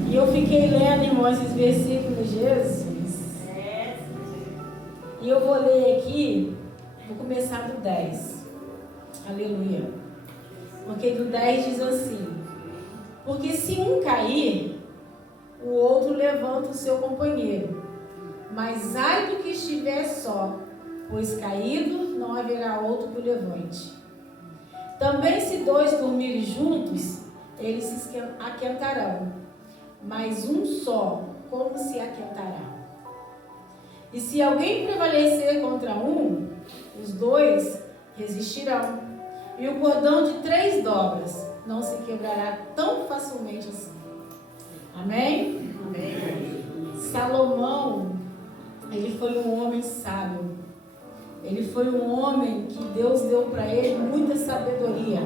E eu fiquei lendo, irmãos, esses versículos, Jesus. E eu vou ler aqui, vou começar do 10. Aleluia! Porque do 10 diz assim: porque se um cair, o outro levanta o seu companheiro. Mas ai do que estiver só, pois caído não haverá outro que o levante. Também se 2 dormirem juntos, eles se aquentarão. Mas um só, como se aquentará? E se alguém prevalecer contra um, os 2 resistirão. E o cordão de 3 dobras não se quebrará tão facilmente assim. Amém? Amém. Salomão, ele foi um homem sábio. Ele foi um homem que Deus deu para ele muita sabedoria.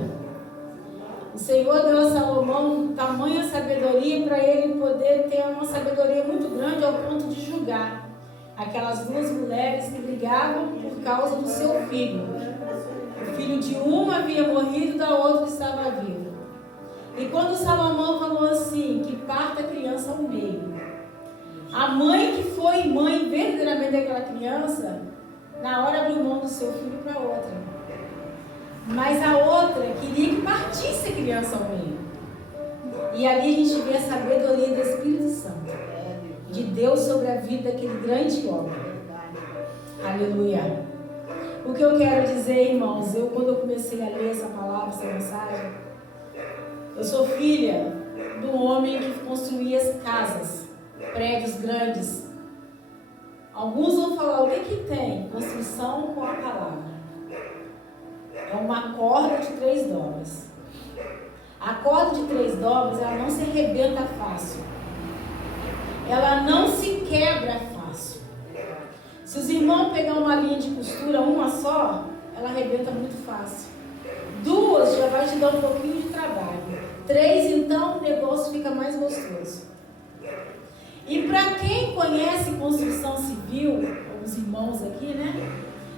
O Senhor deu a Salomão tamanha sabedoria para ele poder ter uma sabedoria muito grande ao ponto de julgar aquelas 2 mulheres que brigavam por causa do seu filho. O filho de uma havia morrido, da outra estava vivo. E quando Salomão falou assim, que parta a criança ao meio, a mãe que foi mãe verdadeiramente daquela criança, na hora abriu mão do seu filho para outra. Mas a outra queria que partisse a criança ao meio. E ali a gente vê a sabedoria do Espírito Santo, de Deus sobre a vida daquele grande homem. Aleluia. O que eu quero dizer, irmãos, quando eu comecei a ler essa palavra, essa mensagem, eu sou filha de um homem que construía as casas, prédios grandes. Alguns vão falar, o que tem? Construção com a palavra. É uma corda de 3 dobras. A corda de 3 dobras, ela não se arrebenta fácil. Ela não se quebra fácil. Se os irmãos pegar uma linha de costura, uma só, ela arrebenta muito fácil. 2 já vai te dar um pouquinho de trabalho. 3, então, o negócio fica mais gostoso. E para quem conhece construção civil, os irmãos aqui, né?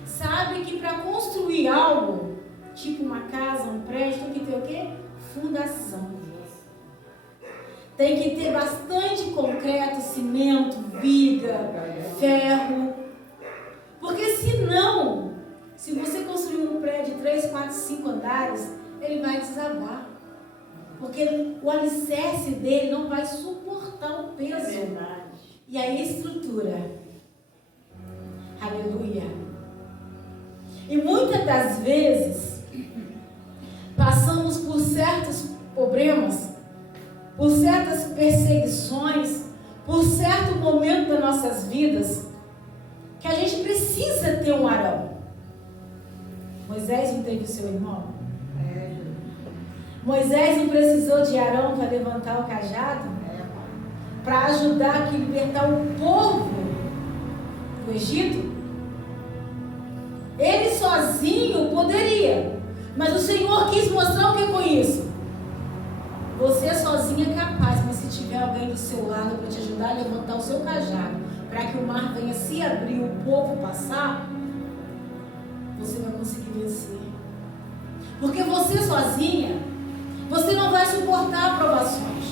Sabe que para construir algo, tipo uma casa, um prédio, tem que ter o quê? Fundação. Tem que ter bastante concreto, cimento, viga, ferro. Porque senão, se você construir um prédio de 3, 4, 5 andares, ele vai desabar. Porque o alicerce dele não vai suportar o peso. E aí a estrutura. Aleluia. E muitas das vezes, passamos por certos problemas, por certas perseguições, por certo momento das nossas vidas, que a gente precisa ter um Arão. Moisés não teve o seu irmão? Moisés não precisou de Arão para levantar o cajado? Para ajudar a libertar o povo do Egito? Ele sozinho poderia, mas o Senhor quis mostrar o que com isso? Você sozinho é capaz, mas se tiver alguém do seu lado para te ajudar a levantar o seu cajado, para que o mar venha se abrir e o povo passar, você vai conseguir vencer. Porque você sozinha, você não vai suportar aprovações.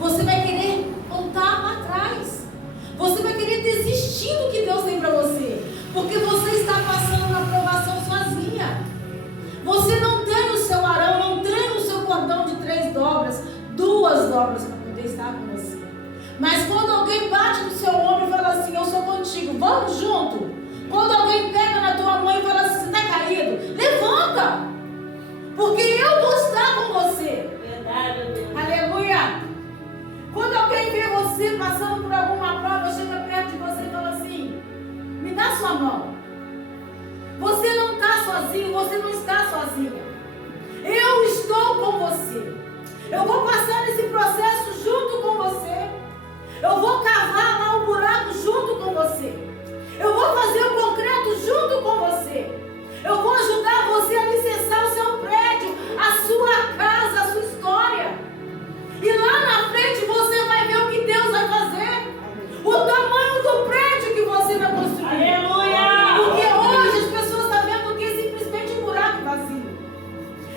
Você vai querer voltar para trás. Você vai querer desistir do que Deus tem para você. Porque você está passando na aprovação sozinha. Você não tem o seu Arão, não tem o seu cordão de 3 dobras, 2 dobras para poder estar com você. Mas quando alguém bate no seu ombro e fala assim, eu sou contigo, vamos junto. Quando alguém pega na tua mão e fala assim, você está caído, levanta. Porque eu vou estar com você. Verdade, Deus. Aleluia. Quando alguém vê você passando por alguma prova, chega perto de você e fala assim, me dá sua mão. Você não está sozinho, você não está sozinha. Eu estou com você. Eu vou passar nesse processo junto com você. Eu vou cavar lá o buraco junto com você. Eu vou fazer o concreto junto com você. Eu vou ajudar você a alicerçar o seu prédio, a sua casa, a sua história. E lá na frente você vai ver o que Deus vai fazer. O tamanho do prédio que você vai construir. Aleluia! Porque hoje as pessoas estão vendo que é simplesmente um buraco vazio.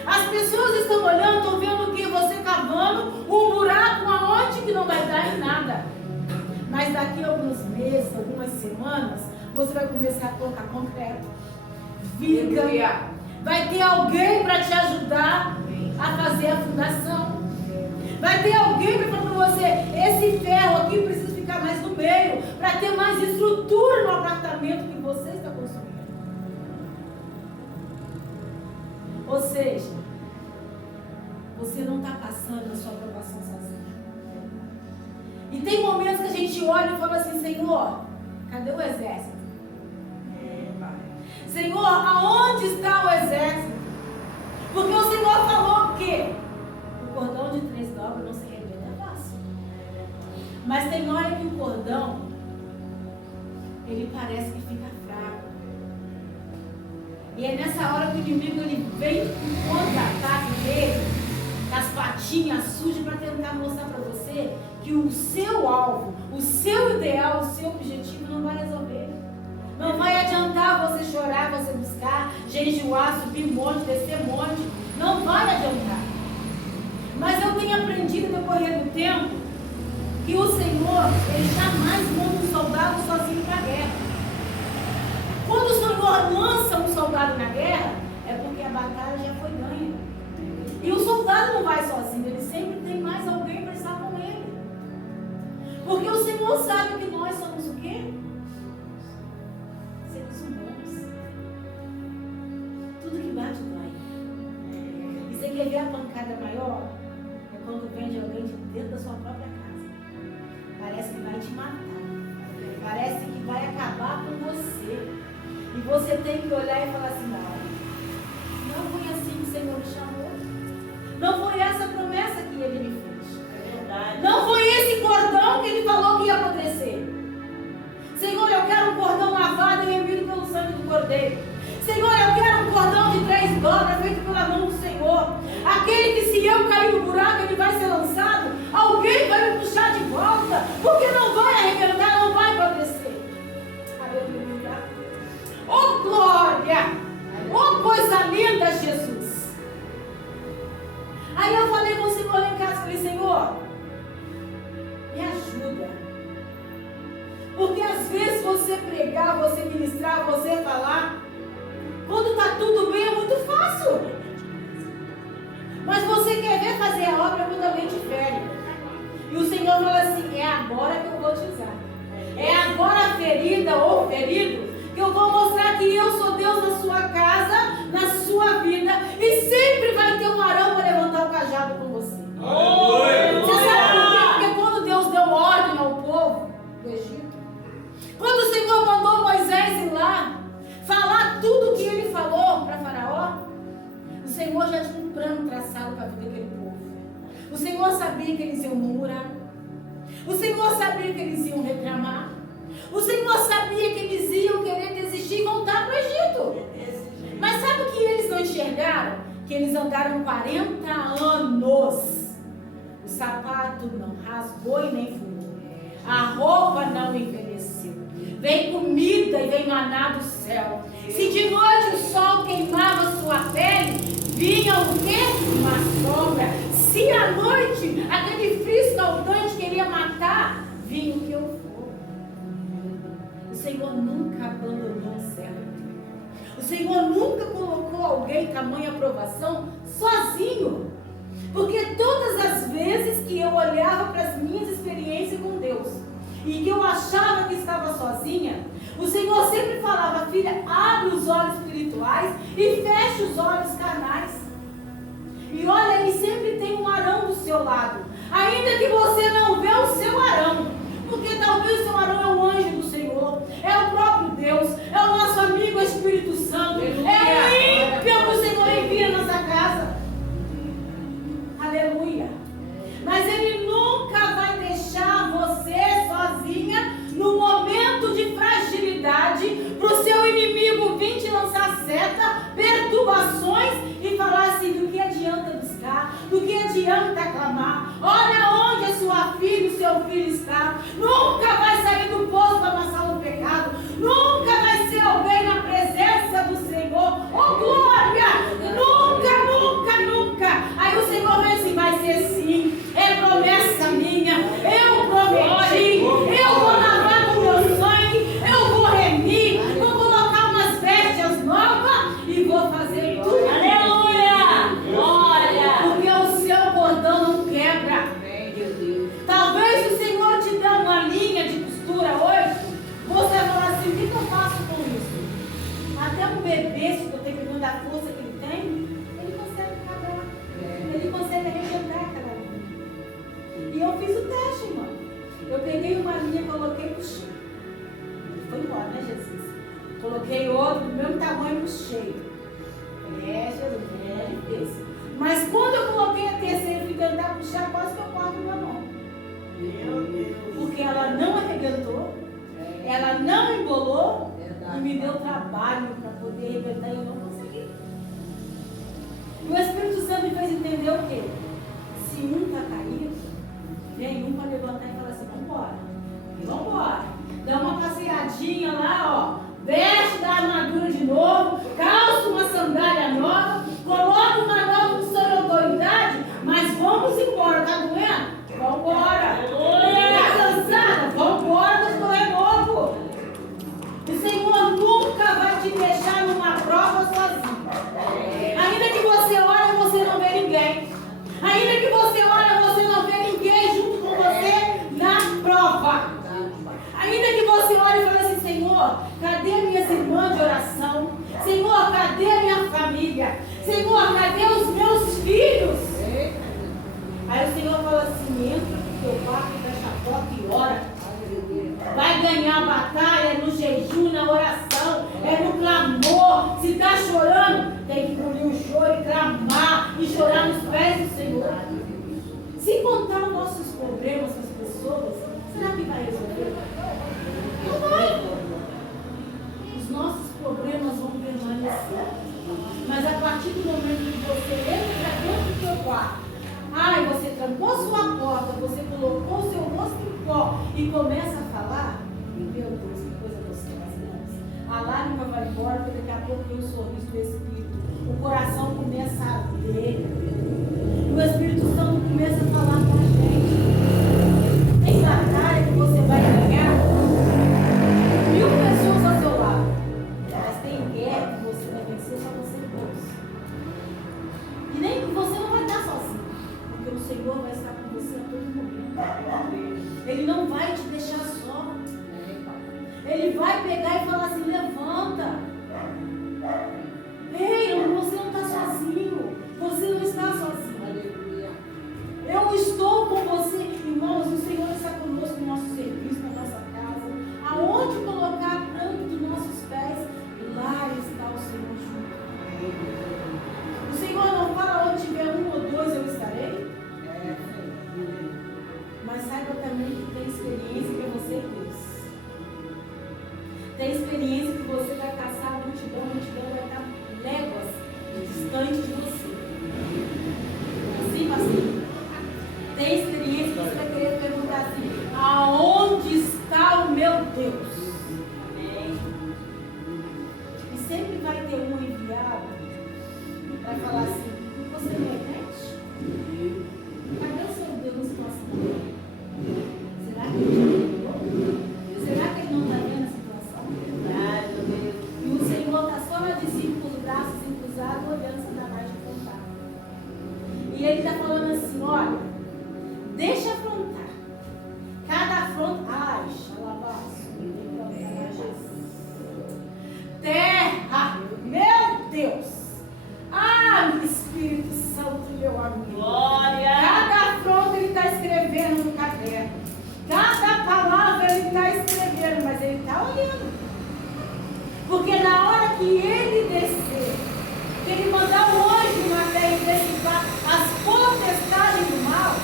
As pessoas estão olhando, estão vendo que você cavando um buraco aonde que não vai dar em nada. Mas daqui a alguns meses, algumas semanas, você vai começar a colocar concreto, viga. Vai ter alguém para te ajudar a fazer a fundação. Vai ter alguém para falar para você, esse ferro aqui precisa ficar mais no meio, para ter mais estrutura no apartamento que você está construindo. Ou seja, você não está passando a sua aprovação sozinha. E tem momentos que a gente olha e fala assim, Senhor, cadê o exército? Senhor, aonde está o exército? Porque o Senhor falou o quê? O cordão de 3 dobras não se rebenta, é fácil. Mas tem hora que o cordão, ele parece que fica fraco. E é nessa hora que o inimigo ele vem com contra-ataque dele, com as patinhas sujas, para tentar mostrar para você que o seu alvo, o seu ideal, o seu objetivo não vai resolver. Não vai adiantar você chorar, você buscar, jejuar, subir monte, descer monte. Não vai adiantar. Mas eu tenho aprendido no decorrer do tempo que o Senhor, Ele jamais manda um soldado sozinho para a guerra. Quando o Senhor lança um soldado na guerra, é porque a batalha já foi ganha. E o soldado não vai sozinho, ele sempre tem mais alguém para estar com ele. Porque o Senhor sabe que nós somos o quê? Seres humanos. Tudo que bate dói. E você quer ver a pancada maior? É quando vem de alguém de dentro da sua própria casa. Parece que vai te matar. Parece que vai acabar com você. E você tem que olhar e falar assim, não foi assim que o Senhor me chamou. Não foi essa promessa que Ele me fez. É verdade. Não foi esse cordão que Ele falou que ia acontecer. Senhor, eu quero um cordão lavado e remido pelo sangue do Cordeiro. Senhor, eu quero um cordão de 3 dobras feito pela mão do Senhor. Aquele que se eu cair no buraco, ele vai ser lançado. Alguém vai me puxar de volta. Porque não vai arrebentar, não vai acontecer. Aleluia. Oh, glória! Oh, coisa linda, Jesus! Aí eu falei com o Senhor lá em casa, falei, Senhor, me ajuda. Porque às vezes você pregar, você ministrar, você falar, quando está tudo bem é muito fácil. Mas você quer ver fazer a obra quando alguém te fere. E o Senhor fala assim, é agora que eu vou te usar. É agora, ferida ou ferido, que eu vou mostrar que eu sou Deus na sua casa, na sua vida, e sempre vai ter um Arão para levantar o cajado com você. Você sabe por quê? Porque quando Deus deu ordem ao povo do Egito, quando o Senhor mandou Moisés ir lá falar tudo o que ele falou para Faraó, o Senhor já tinha um plano traçado para a vida daquele povo. O Senhor sabia que eles iam murmurar. O Senhor sabia que eles iam reclamar. O Senhor sabia que eles iam querer desistir e voltar para o Egito. Mas sabe o que eles não enxergaram? Que eles andaram 40 anos. O sapato não rasgou e nem furou. A roupa não envelheceu. Vem comida e vem maná do céu. Se de noite o sol queimava sua pele, vinha o quê? Uma sombra. Se à noite aquele frio escaldante queria matar, vinha o que eu for. O Senhor nunca abandonou o servo. O Senhor nunca colocou alguém tamanha aprovação sozinho. Porque todas as vezes que eu olhava para as minhas experiências com Deus e que eu achava que estava sozinha, o Senhor sempre falava, filha, abre os olhos espirituais e feche os olhos carnais. E olha, ele sempre tem um Arão do seu lado. Ainda que você não vê o seu Arão. Porque talvez o seu Arão é o anjo do Senhor. É o próprio Deus. É o nosso amigo Espírito Santo. Aleluia. É o ímpio que o Senhor envia na nossa casa. Aleluia. Mas Ele nunca vai deixar você sozinha no momento de fragilidade para o seu inimigo vir te lançar seta, perturbações e falar assim, do que adianta buscar, do que adianta clamar, olha onde a sua filha, o seu filho está, nunca vai sair do poço para amassar o pecado, nunca vai ser alguém na presença do Senhor, oh glória, nunca, nunca, nunca, aí o Senhor vai assim, vai ser sim, é promessa minha, eu prometi, eu vou lavar com meu sangue, eu vou remir, vou colocar umas vestes novas e vou fazer tudo. Aleluia! Olha! Porque o seu cordão não quebra. Talvez o Senhor te dê uma linha de costura hoje, você vai falar assim, o que eu faço com isso? Até um bebê, se eu tenho que dar a força que ele tem, ele consegue acabar. Ele consegue arrebentar aquela linha. E eu fiz o teste, irmão. Eu peguei uma linha e coloquei e puxei. Ele foi embora, né, Jesus? Coloquei outro do mesmo tamanho e puxei. Falei, Jesus, é difícil. Mas quando eu coloquei a terceira e fui tentar puxar, quase que eu corto minha mão. Porque ela não arrebentou, ela não embolou e me deu trabalho para poder arrebentar e eu não consegui. E o Espírito Santo me fez entender o quê? Se um está caído, vem um para levantar e falar assim, vambora, vambora. Dá uma passeadinha lá, ó. Veste da armadura de novo, calça uma sandália nova, coloca uma nova função de autoridade, mas vamos embora, tá doendo? Vambora! Tá cansada? Vambora, mas é novo! O Senhor nunca vai te deixar numa prova sozinho. Ainda que você ore, você não vê ninguém. Ainda que você ore, você não vê ninguém junto com você na prova. Ainda que você ore e fale assim, Senhor, cadê minhas irmãs de oração? Senhor, cadê a minha família? Senhor, cadê os meus filhos? Aí o Senhor fala assim, entra no teu quarto, fecha a porta e ora. Vai ganhar a batalha no jejum, na oração, é no clamor. Se está chorando, tem que engolir o choro e clamar e chorar nos pés do Senhor. Se contar os nossos problemas com as pessoas, será que vai resolver? Não vai. Os nossos problemas vão permanecer. Mas a partir do momento que você entra dentro do teu quarto, ai, você trancou sua porta, você colocou o seu rosto em pó e começa a falar, meu Deus, que coisa gostosa. lágrima vai embora, porque daqui a pouco vem o sorriso do Espírito. O coração começa a arder. E o Espírito Santo começa a falar com a gente. Tem batalha que você vai ganhar 1000 pessoas ao seu lado. Mas tem guerra que você vai vencer só você e Deus. E nem que você não vai estar sozinho. Porque o Senhor vai estar com você a todo momento. Ele não vai te deixar só. Ele vai pegar e falar assim: levanta. Ei, você não está sozinho. Você não está sozinho. Eu estou com você, irmãos. O Senhor está conosco no nosso serviço, na nossa casa. Aonde colocar a planta dos nossos pés, lá está o Senhor junto. O Senhor não fala: onde tiver 1 ou 2 eu estarei. Mas saiba também que tem experiência que você é Deus. Tem experiência que você vai caçar a multidão vai estar léguas distante de você. Assim, pastor? Tem experiência que você vai querer perguntar assim: aonde está o meu Deus? E sempre vai ter um enviado para falar assim: você não é crente? Cadê o seu Deus na situação? Será que ele já entendeu? Será que ele não está vendo a situação? E o Senhor está só lá de cima com os braços cruzados, olhando Satanás de afrontar. E ele está falando assim: olha, deixa afrontar. Cada afronta. Ai, xalabaço. Terra, meu Deus. Ah, Espírito Santo, meu amigo. Glória. Cada afronta ele está escrevendo no caderno. Cada palavra ele está escrevendo, mas ele está olhando. Porque na hora que ele descer, que ele mandar o anjo na terra investigar as potestades do mal,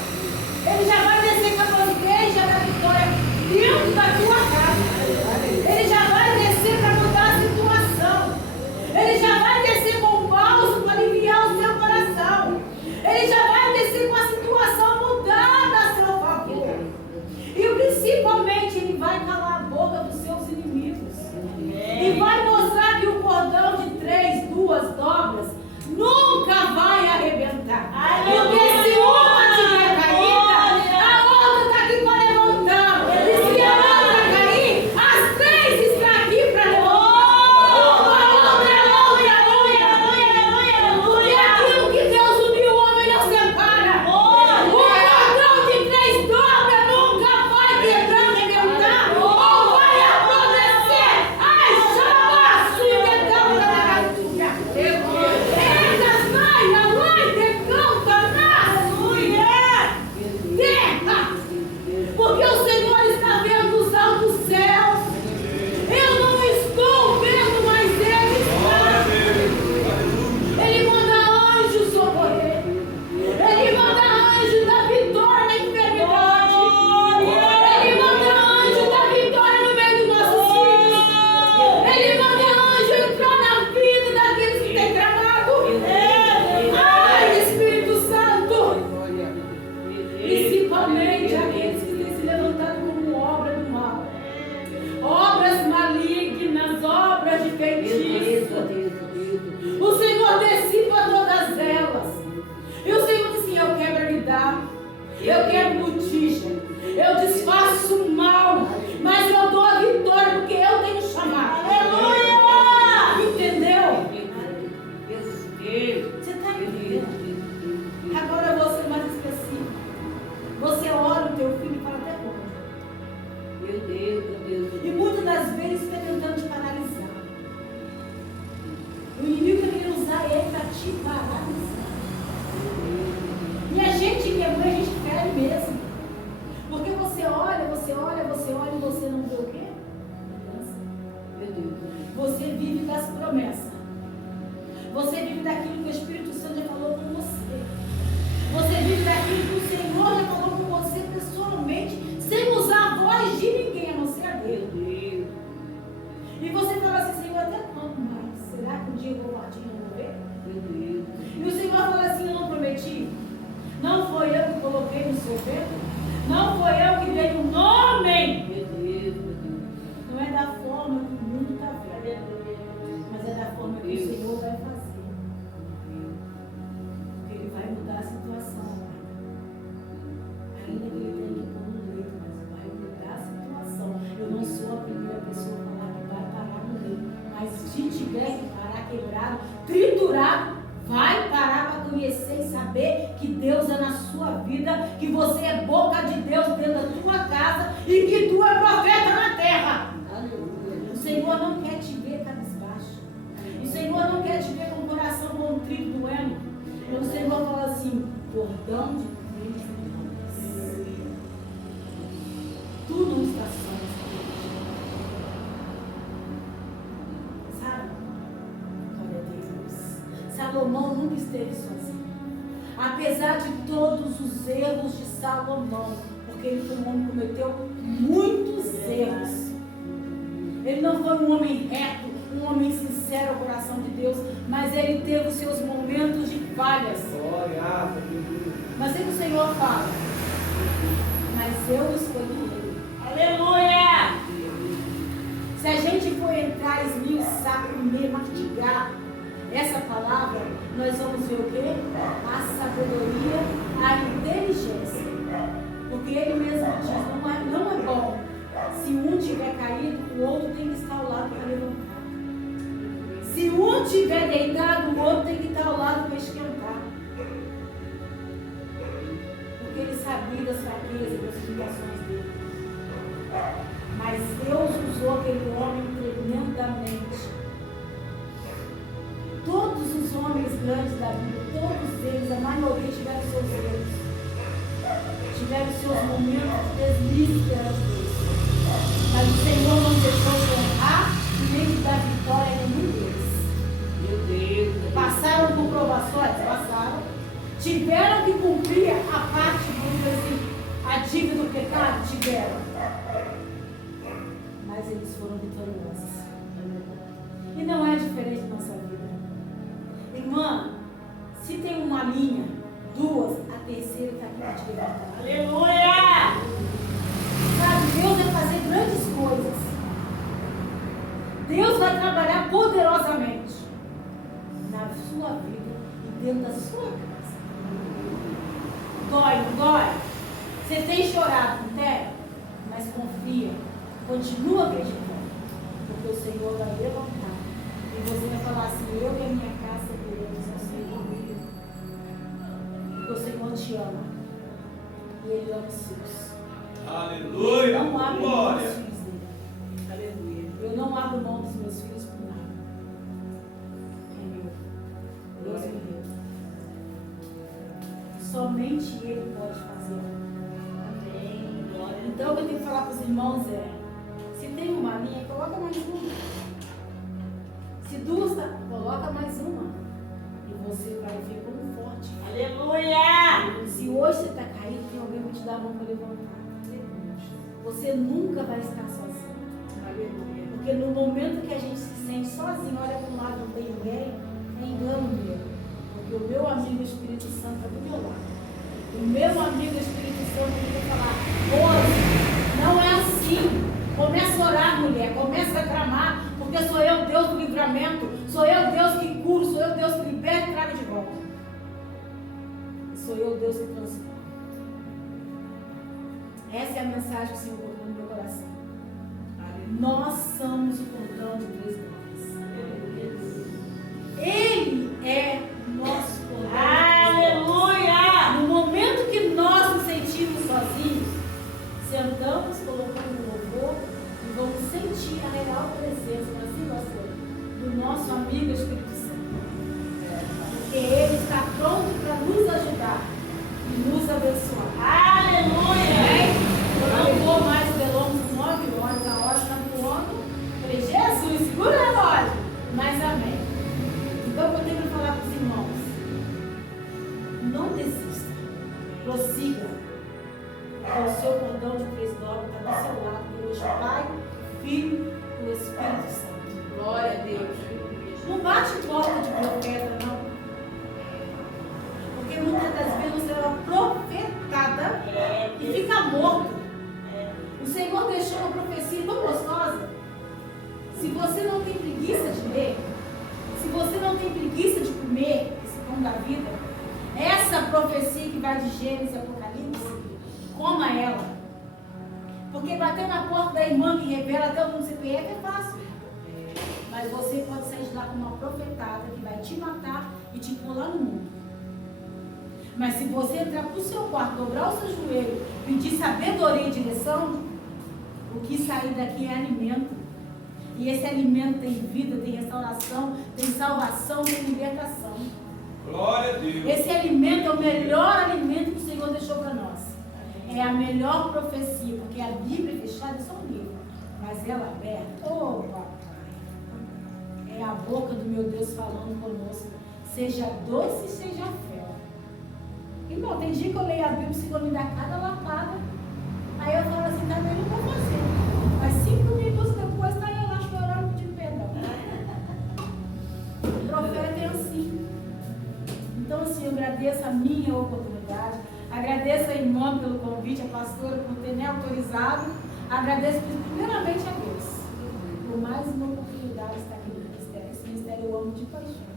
ele já vai descer com a bandeja da vitória dentro da tua casa. Ele já vai descer para mudar a situação. Ele já vai descer com o bálsamo para aliviar o seu coração. Ele já vai descer com a situação mudada a seu favor. E principalmente ele vai calar a boca dos seus inimigos. E vai mostrar que o cordão de 3, 2 dobras nunca vai arrebentar. Porque se uma tiver caída, a outra está aqui para levantar. E se a outra cair, as 3 estão aqui para levantar. Porque aquilo que Deus uniu, o homem não separa. O cordão de 3 dobras nunca vai quebrar, arrebentar. Ou vai apodrecer. Ai, chama a sua dedão da garganta. Eita, vai, vai, decão, terra. Porque o Senhor está vendo os altos céus. Eu não estou vendo, mas Ele está. Ele manda anjos socorrer. Ele manda anjo da vitória na enfermidade. Ele manda anjo da vitória no meio dos nossos filhos. Ele manda anjo entrar na vida daqueles que têm tramado. Ai, Espírito Santo. Principalmente aqueles que têm se levantado como obra do mal. Obras malignas, obras de feitiço. O Senhor dissipa todas elas. E o Senhor diz assim: eu quero lidar, eu quero botija, eu desfaço o mal, mas eu dou a vitória porque eu tenho chamado. Aleluia! Entendeu? Você está entendendo? Agora eu vou ser mais específico. Você olha o teu filho e fala: até onde? Meu Deus, meu Deus. E muitas das vezes está tentando te paralisar. O inimigo está querendo usar ele para te paralisar. E a gente que é mãe, a gente fere mesmo. Porque você olha e você não vê o quê? Meu Deus. Você vive das promessas. Você vive daquilo que o Espírito Santo já falou com você. Você vive daquilo que o Senhor já falou com você pessoalmente, sem usar a voz de ninguém, a não ser a dele. E você fala assim: Senhor, até quando mais? Será que um dia eu vou partir e não morrer? Meu Deus. E o Senhor fala assim: eu não prometi? Não foi eu que coloquei no seu ventre? Não foi eu que dei o nome? Meu Deus, meu Deus. Não é da forma que o mundo está vendo. quebrado, triturado, vai parar para conhecer e saber que Deus é na sua vida, que você é boca de Deus dentro da tua casa e que tu é profeta na terra. Aleluia. O Senhor não quer te ver cabisbaixo. O Senhor não quer te ver com o coração contrito, doendo. O Senhor fala assim, cordão de Cristo. Tu não está só. Sabe? Glória a Deus. Salomão nunca esteve sozinho. Apesar de todos os erros de Salomão, porque ele foi um homem que cometeu muitos erros. Ele não foi um homem reto, um homem sincero ao coração de Deus, mas ele teve os seus momentos de falhas. Mas é que o Senhor fala, mas eu escolhi ele. Aleluia! Se a gente for entrar, esmiuçar, comer, mastigar essa palavra, nós vamos ver o quê? A sabedoria, a inteligência. Porque ele mesmo diz, não é bom. Se um tiver caído, o outro tem que estar ao lado para levantar. Se um tiver deitado, o outro tem que estar ao lado para esquentar. Porque ele sabia das fraquezas e das limitações dele. Mas Deus usou aquele homem tremendamente. Todos os homens grandes da Bíblia, todos eles, a maioria tiveram seus erros. Tiveram seus momentos de deslize perante Deus. Mas o Senhor não deixou de honrar e nem de dar vitória a nenhum deles. Meu Deus. Passaram por provações? Passaram. Tiveram que cumprir a parte, vamos dizer assim, a dívida do pecado? Tiveram. Mas eles foram vitoriosos. E não é diferente na nossa vida. Irmã, se tem uma linha, duas, a terceira está aqui para te levantar. Aleluia! Sabe, Deus vai fazer grandes coisas. Deus vai trabalhar poderosamente na sua vida e dentro da sua casa. Dói, não dói? Você tem chorado, não tem? Mas confia, continua acreditando, porque o Senhor vai levantar. E você vai falar assim, eu e a minha casa serviremos ao Senhor. Porque o Senhor te ama. E Ele ama os seus. Aleluia! Eu não abro mão Glória! dos filhos dele. Aleluia. Eu não abro mão dos meus filhos por nada. É meu. Deus me deu. Somente Ele pode fazer. Amém. Glória. Então o que eu tenho que falar para os irmãos é, se tem uma linha, coloca mais uma. Se duas, coloca mais uma. E você vai ver como forte. Aleluia! Se hoje você está caído, tem alguém que te dá a mão para levantar. Você nunca vai estar sozinho. Aleluia. Porque no momento que a gente se sente sozinho, olha para um lado, não tem ninguém, é engano meu. Porque o meu amigo Espírito Santo está do meu lado. O meu amigo Espírito Santo vai falar, hoje não é assim. Começa a orar, mulher, começa a clamar, porque sou eu Deus do livramento, sou eu Deus que cura, sou eu Deus que liberta e traga de volta. Sou eu Deus que transforma. Essa é a mensagem que o Senhor colocou no meu coração. Nós somos o cordão de três dobras. Ele é nosso cordão. Aleluia! No momento que nós nos sentimos sozinhos, sentamos, colocamos o louvor e vamos sentir a real presença, assim nós somos, do nosso amigo Espírito Santo. Porque Ele está pronto para nos ajudar e nos abençoar. Aleluia! Eu não vou mais delongas 9 horas, a hora está voando. Falei, Jesus, segura a hora. Mas amém. Então eu tenho que falar para os irmãos, não desista, prossiga. O seu cordão de três dobras está do seu lado, Deus Pai, Filho e o Espírito Santo. Glória a Deus. Não bate porta de profeta, não. Porque muitas das vezes você é uma profetada e fica morto. O Senhor deixou uma profecia tão gostosa. Se você não tem preguiça de ler, se você não tem preguiça de comer esse pão da vida, essa profecia que vai de Gênesis e Apocalipse, coma ela. Porque bater na porta da irmã que revela até o mundo se conhece é fácil. Mas você pode sair de lá com uma profetada que vai te matar e te pôr lá no mundo. Mas se você entrar pro seu quarto, dobrar o seu joelho, pedir sabedoria e direção, o que sair daqui é alimento. E esse alimento tem vida, tem restauração, tem salvação, tem libertação. Glória a Deus. Esse alimento é o melhor alimento que o Senhor deixou para nós. É a melhor profecia, porque a Bíblia fechada é só um livro, mas ela aberta, oh papai, é a boca do meu Deus falando conosco. Seja doce, seja fé. Irmão, tem dia que eu leio a Bíblia, o Senhor me dá cada lapada. Aí eu falo assim, também não vou fazer. Mas 5 minutos depois está eu lá chorando, pedindo perdão. O profeta é assim. Então, assim, eu agradeço a minha oportunidade. Agradeço a irmã pelo convite, a pastora por ter me autorizado. Agradeço primeiramente a Deus por mais uma oportunidade de estar aqui no ministério. Esse ministério eu amo de paixão.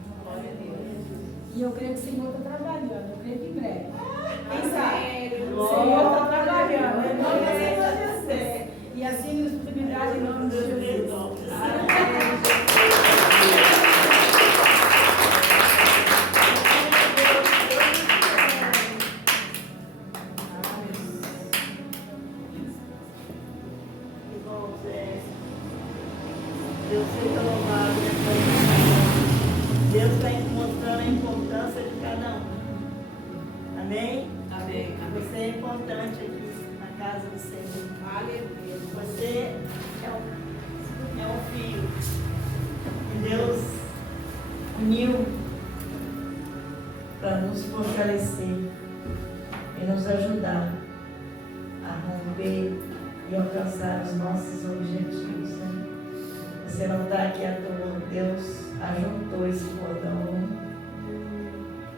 E eu creio que o Senhor está trabalhando. Eu creio que em breve. Quem sabe? O Senhor está trabalhando. Em nome do Senhor Jesus. E assim nos oportunidade em nome de Jesus. Deus seja louvado. Deus está mostrando a importância de cada um. Amém? Amém. Você é importante aqui na casa do Senhor. Aleluia. Você é um filho que Deus uniu para nos fortalecer e nos ajudar a romper e alcançar os nossos objetivos, né? Você não está aqui à toa. Deus ajuntou esse cordão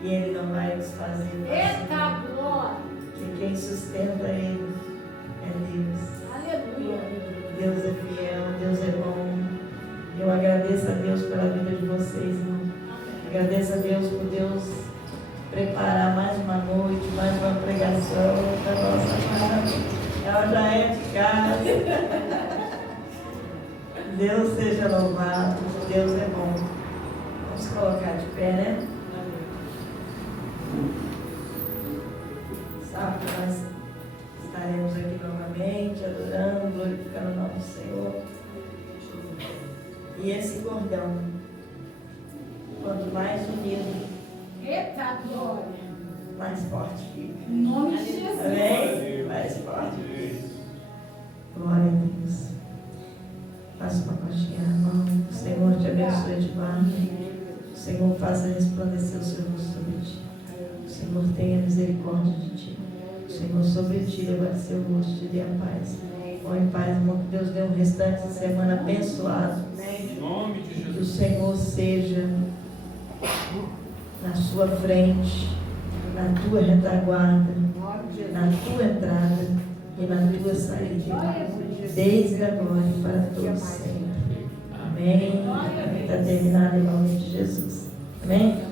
e Ele não vai nos fazer Eita glória! que quem sustenta Ele é Deus. Aleluia! Deus é fiel, Deus é bom. Eu agradeço a Deus pela vida de vocês, irmão. Agradeço a Deus por Deus preparar mais uma noite, mais uma pregação da nossa amada. Ela já é de casa. Deus seja louvado, Deus é bom. Vamos colocar de pé, né? Sabe que nós estaremos aqui novamente, adorando, glorificando o nome do Senhor. E esse cordão, quanto mais unido, Eita glória! mais forte fica. Em nome de Jesus! Amém? Mais forte. Glória a Deus. Faça uma coxinha na mão. O Senhor te abençoe de guarda. O Senhor faça resplandecer o seu rosto sobre ti. O Senhor tenha misericórdia de ti. O Senhor sobre ti levante seu rosto e te dê a paz. Ó, em paz, irmão, que Deus dê um restante de semana abençoado. Em nome de Que o Jesus. Senhor seja na sua frente, na tua retaguarda, na tua entrada e na tua saída, desde agora e para todos sempre. Amém. Está terminado em nome de Jesus. Amém.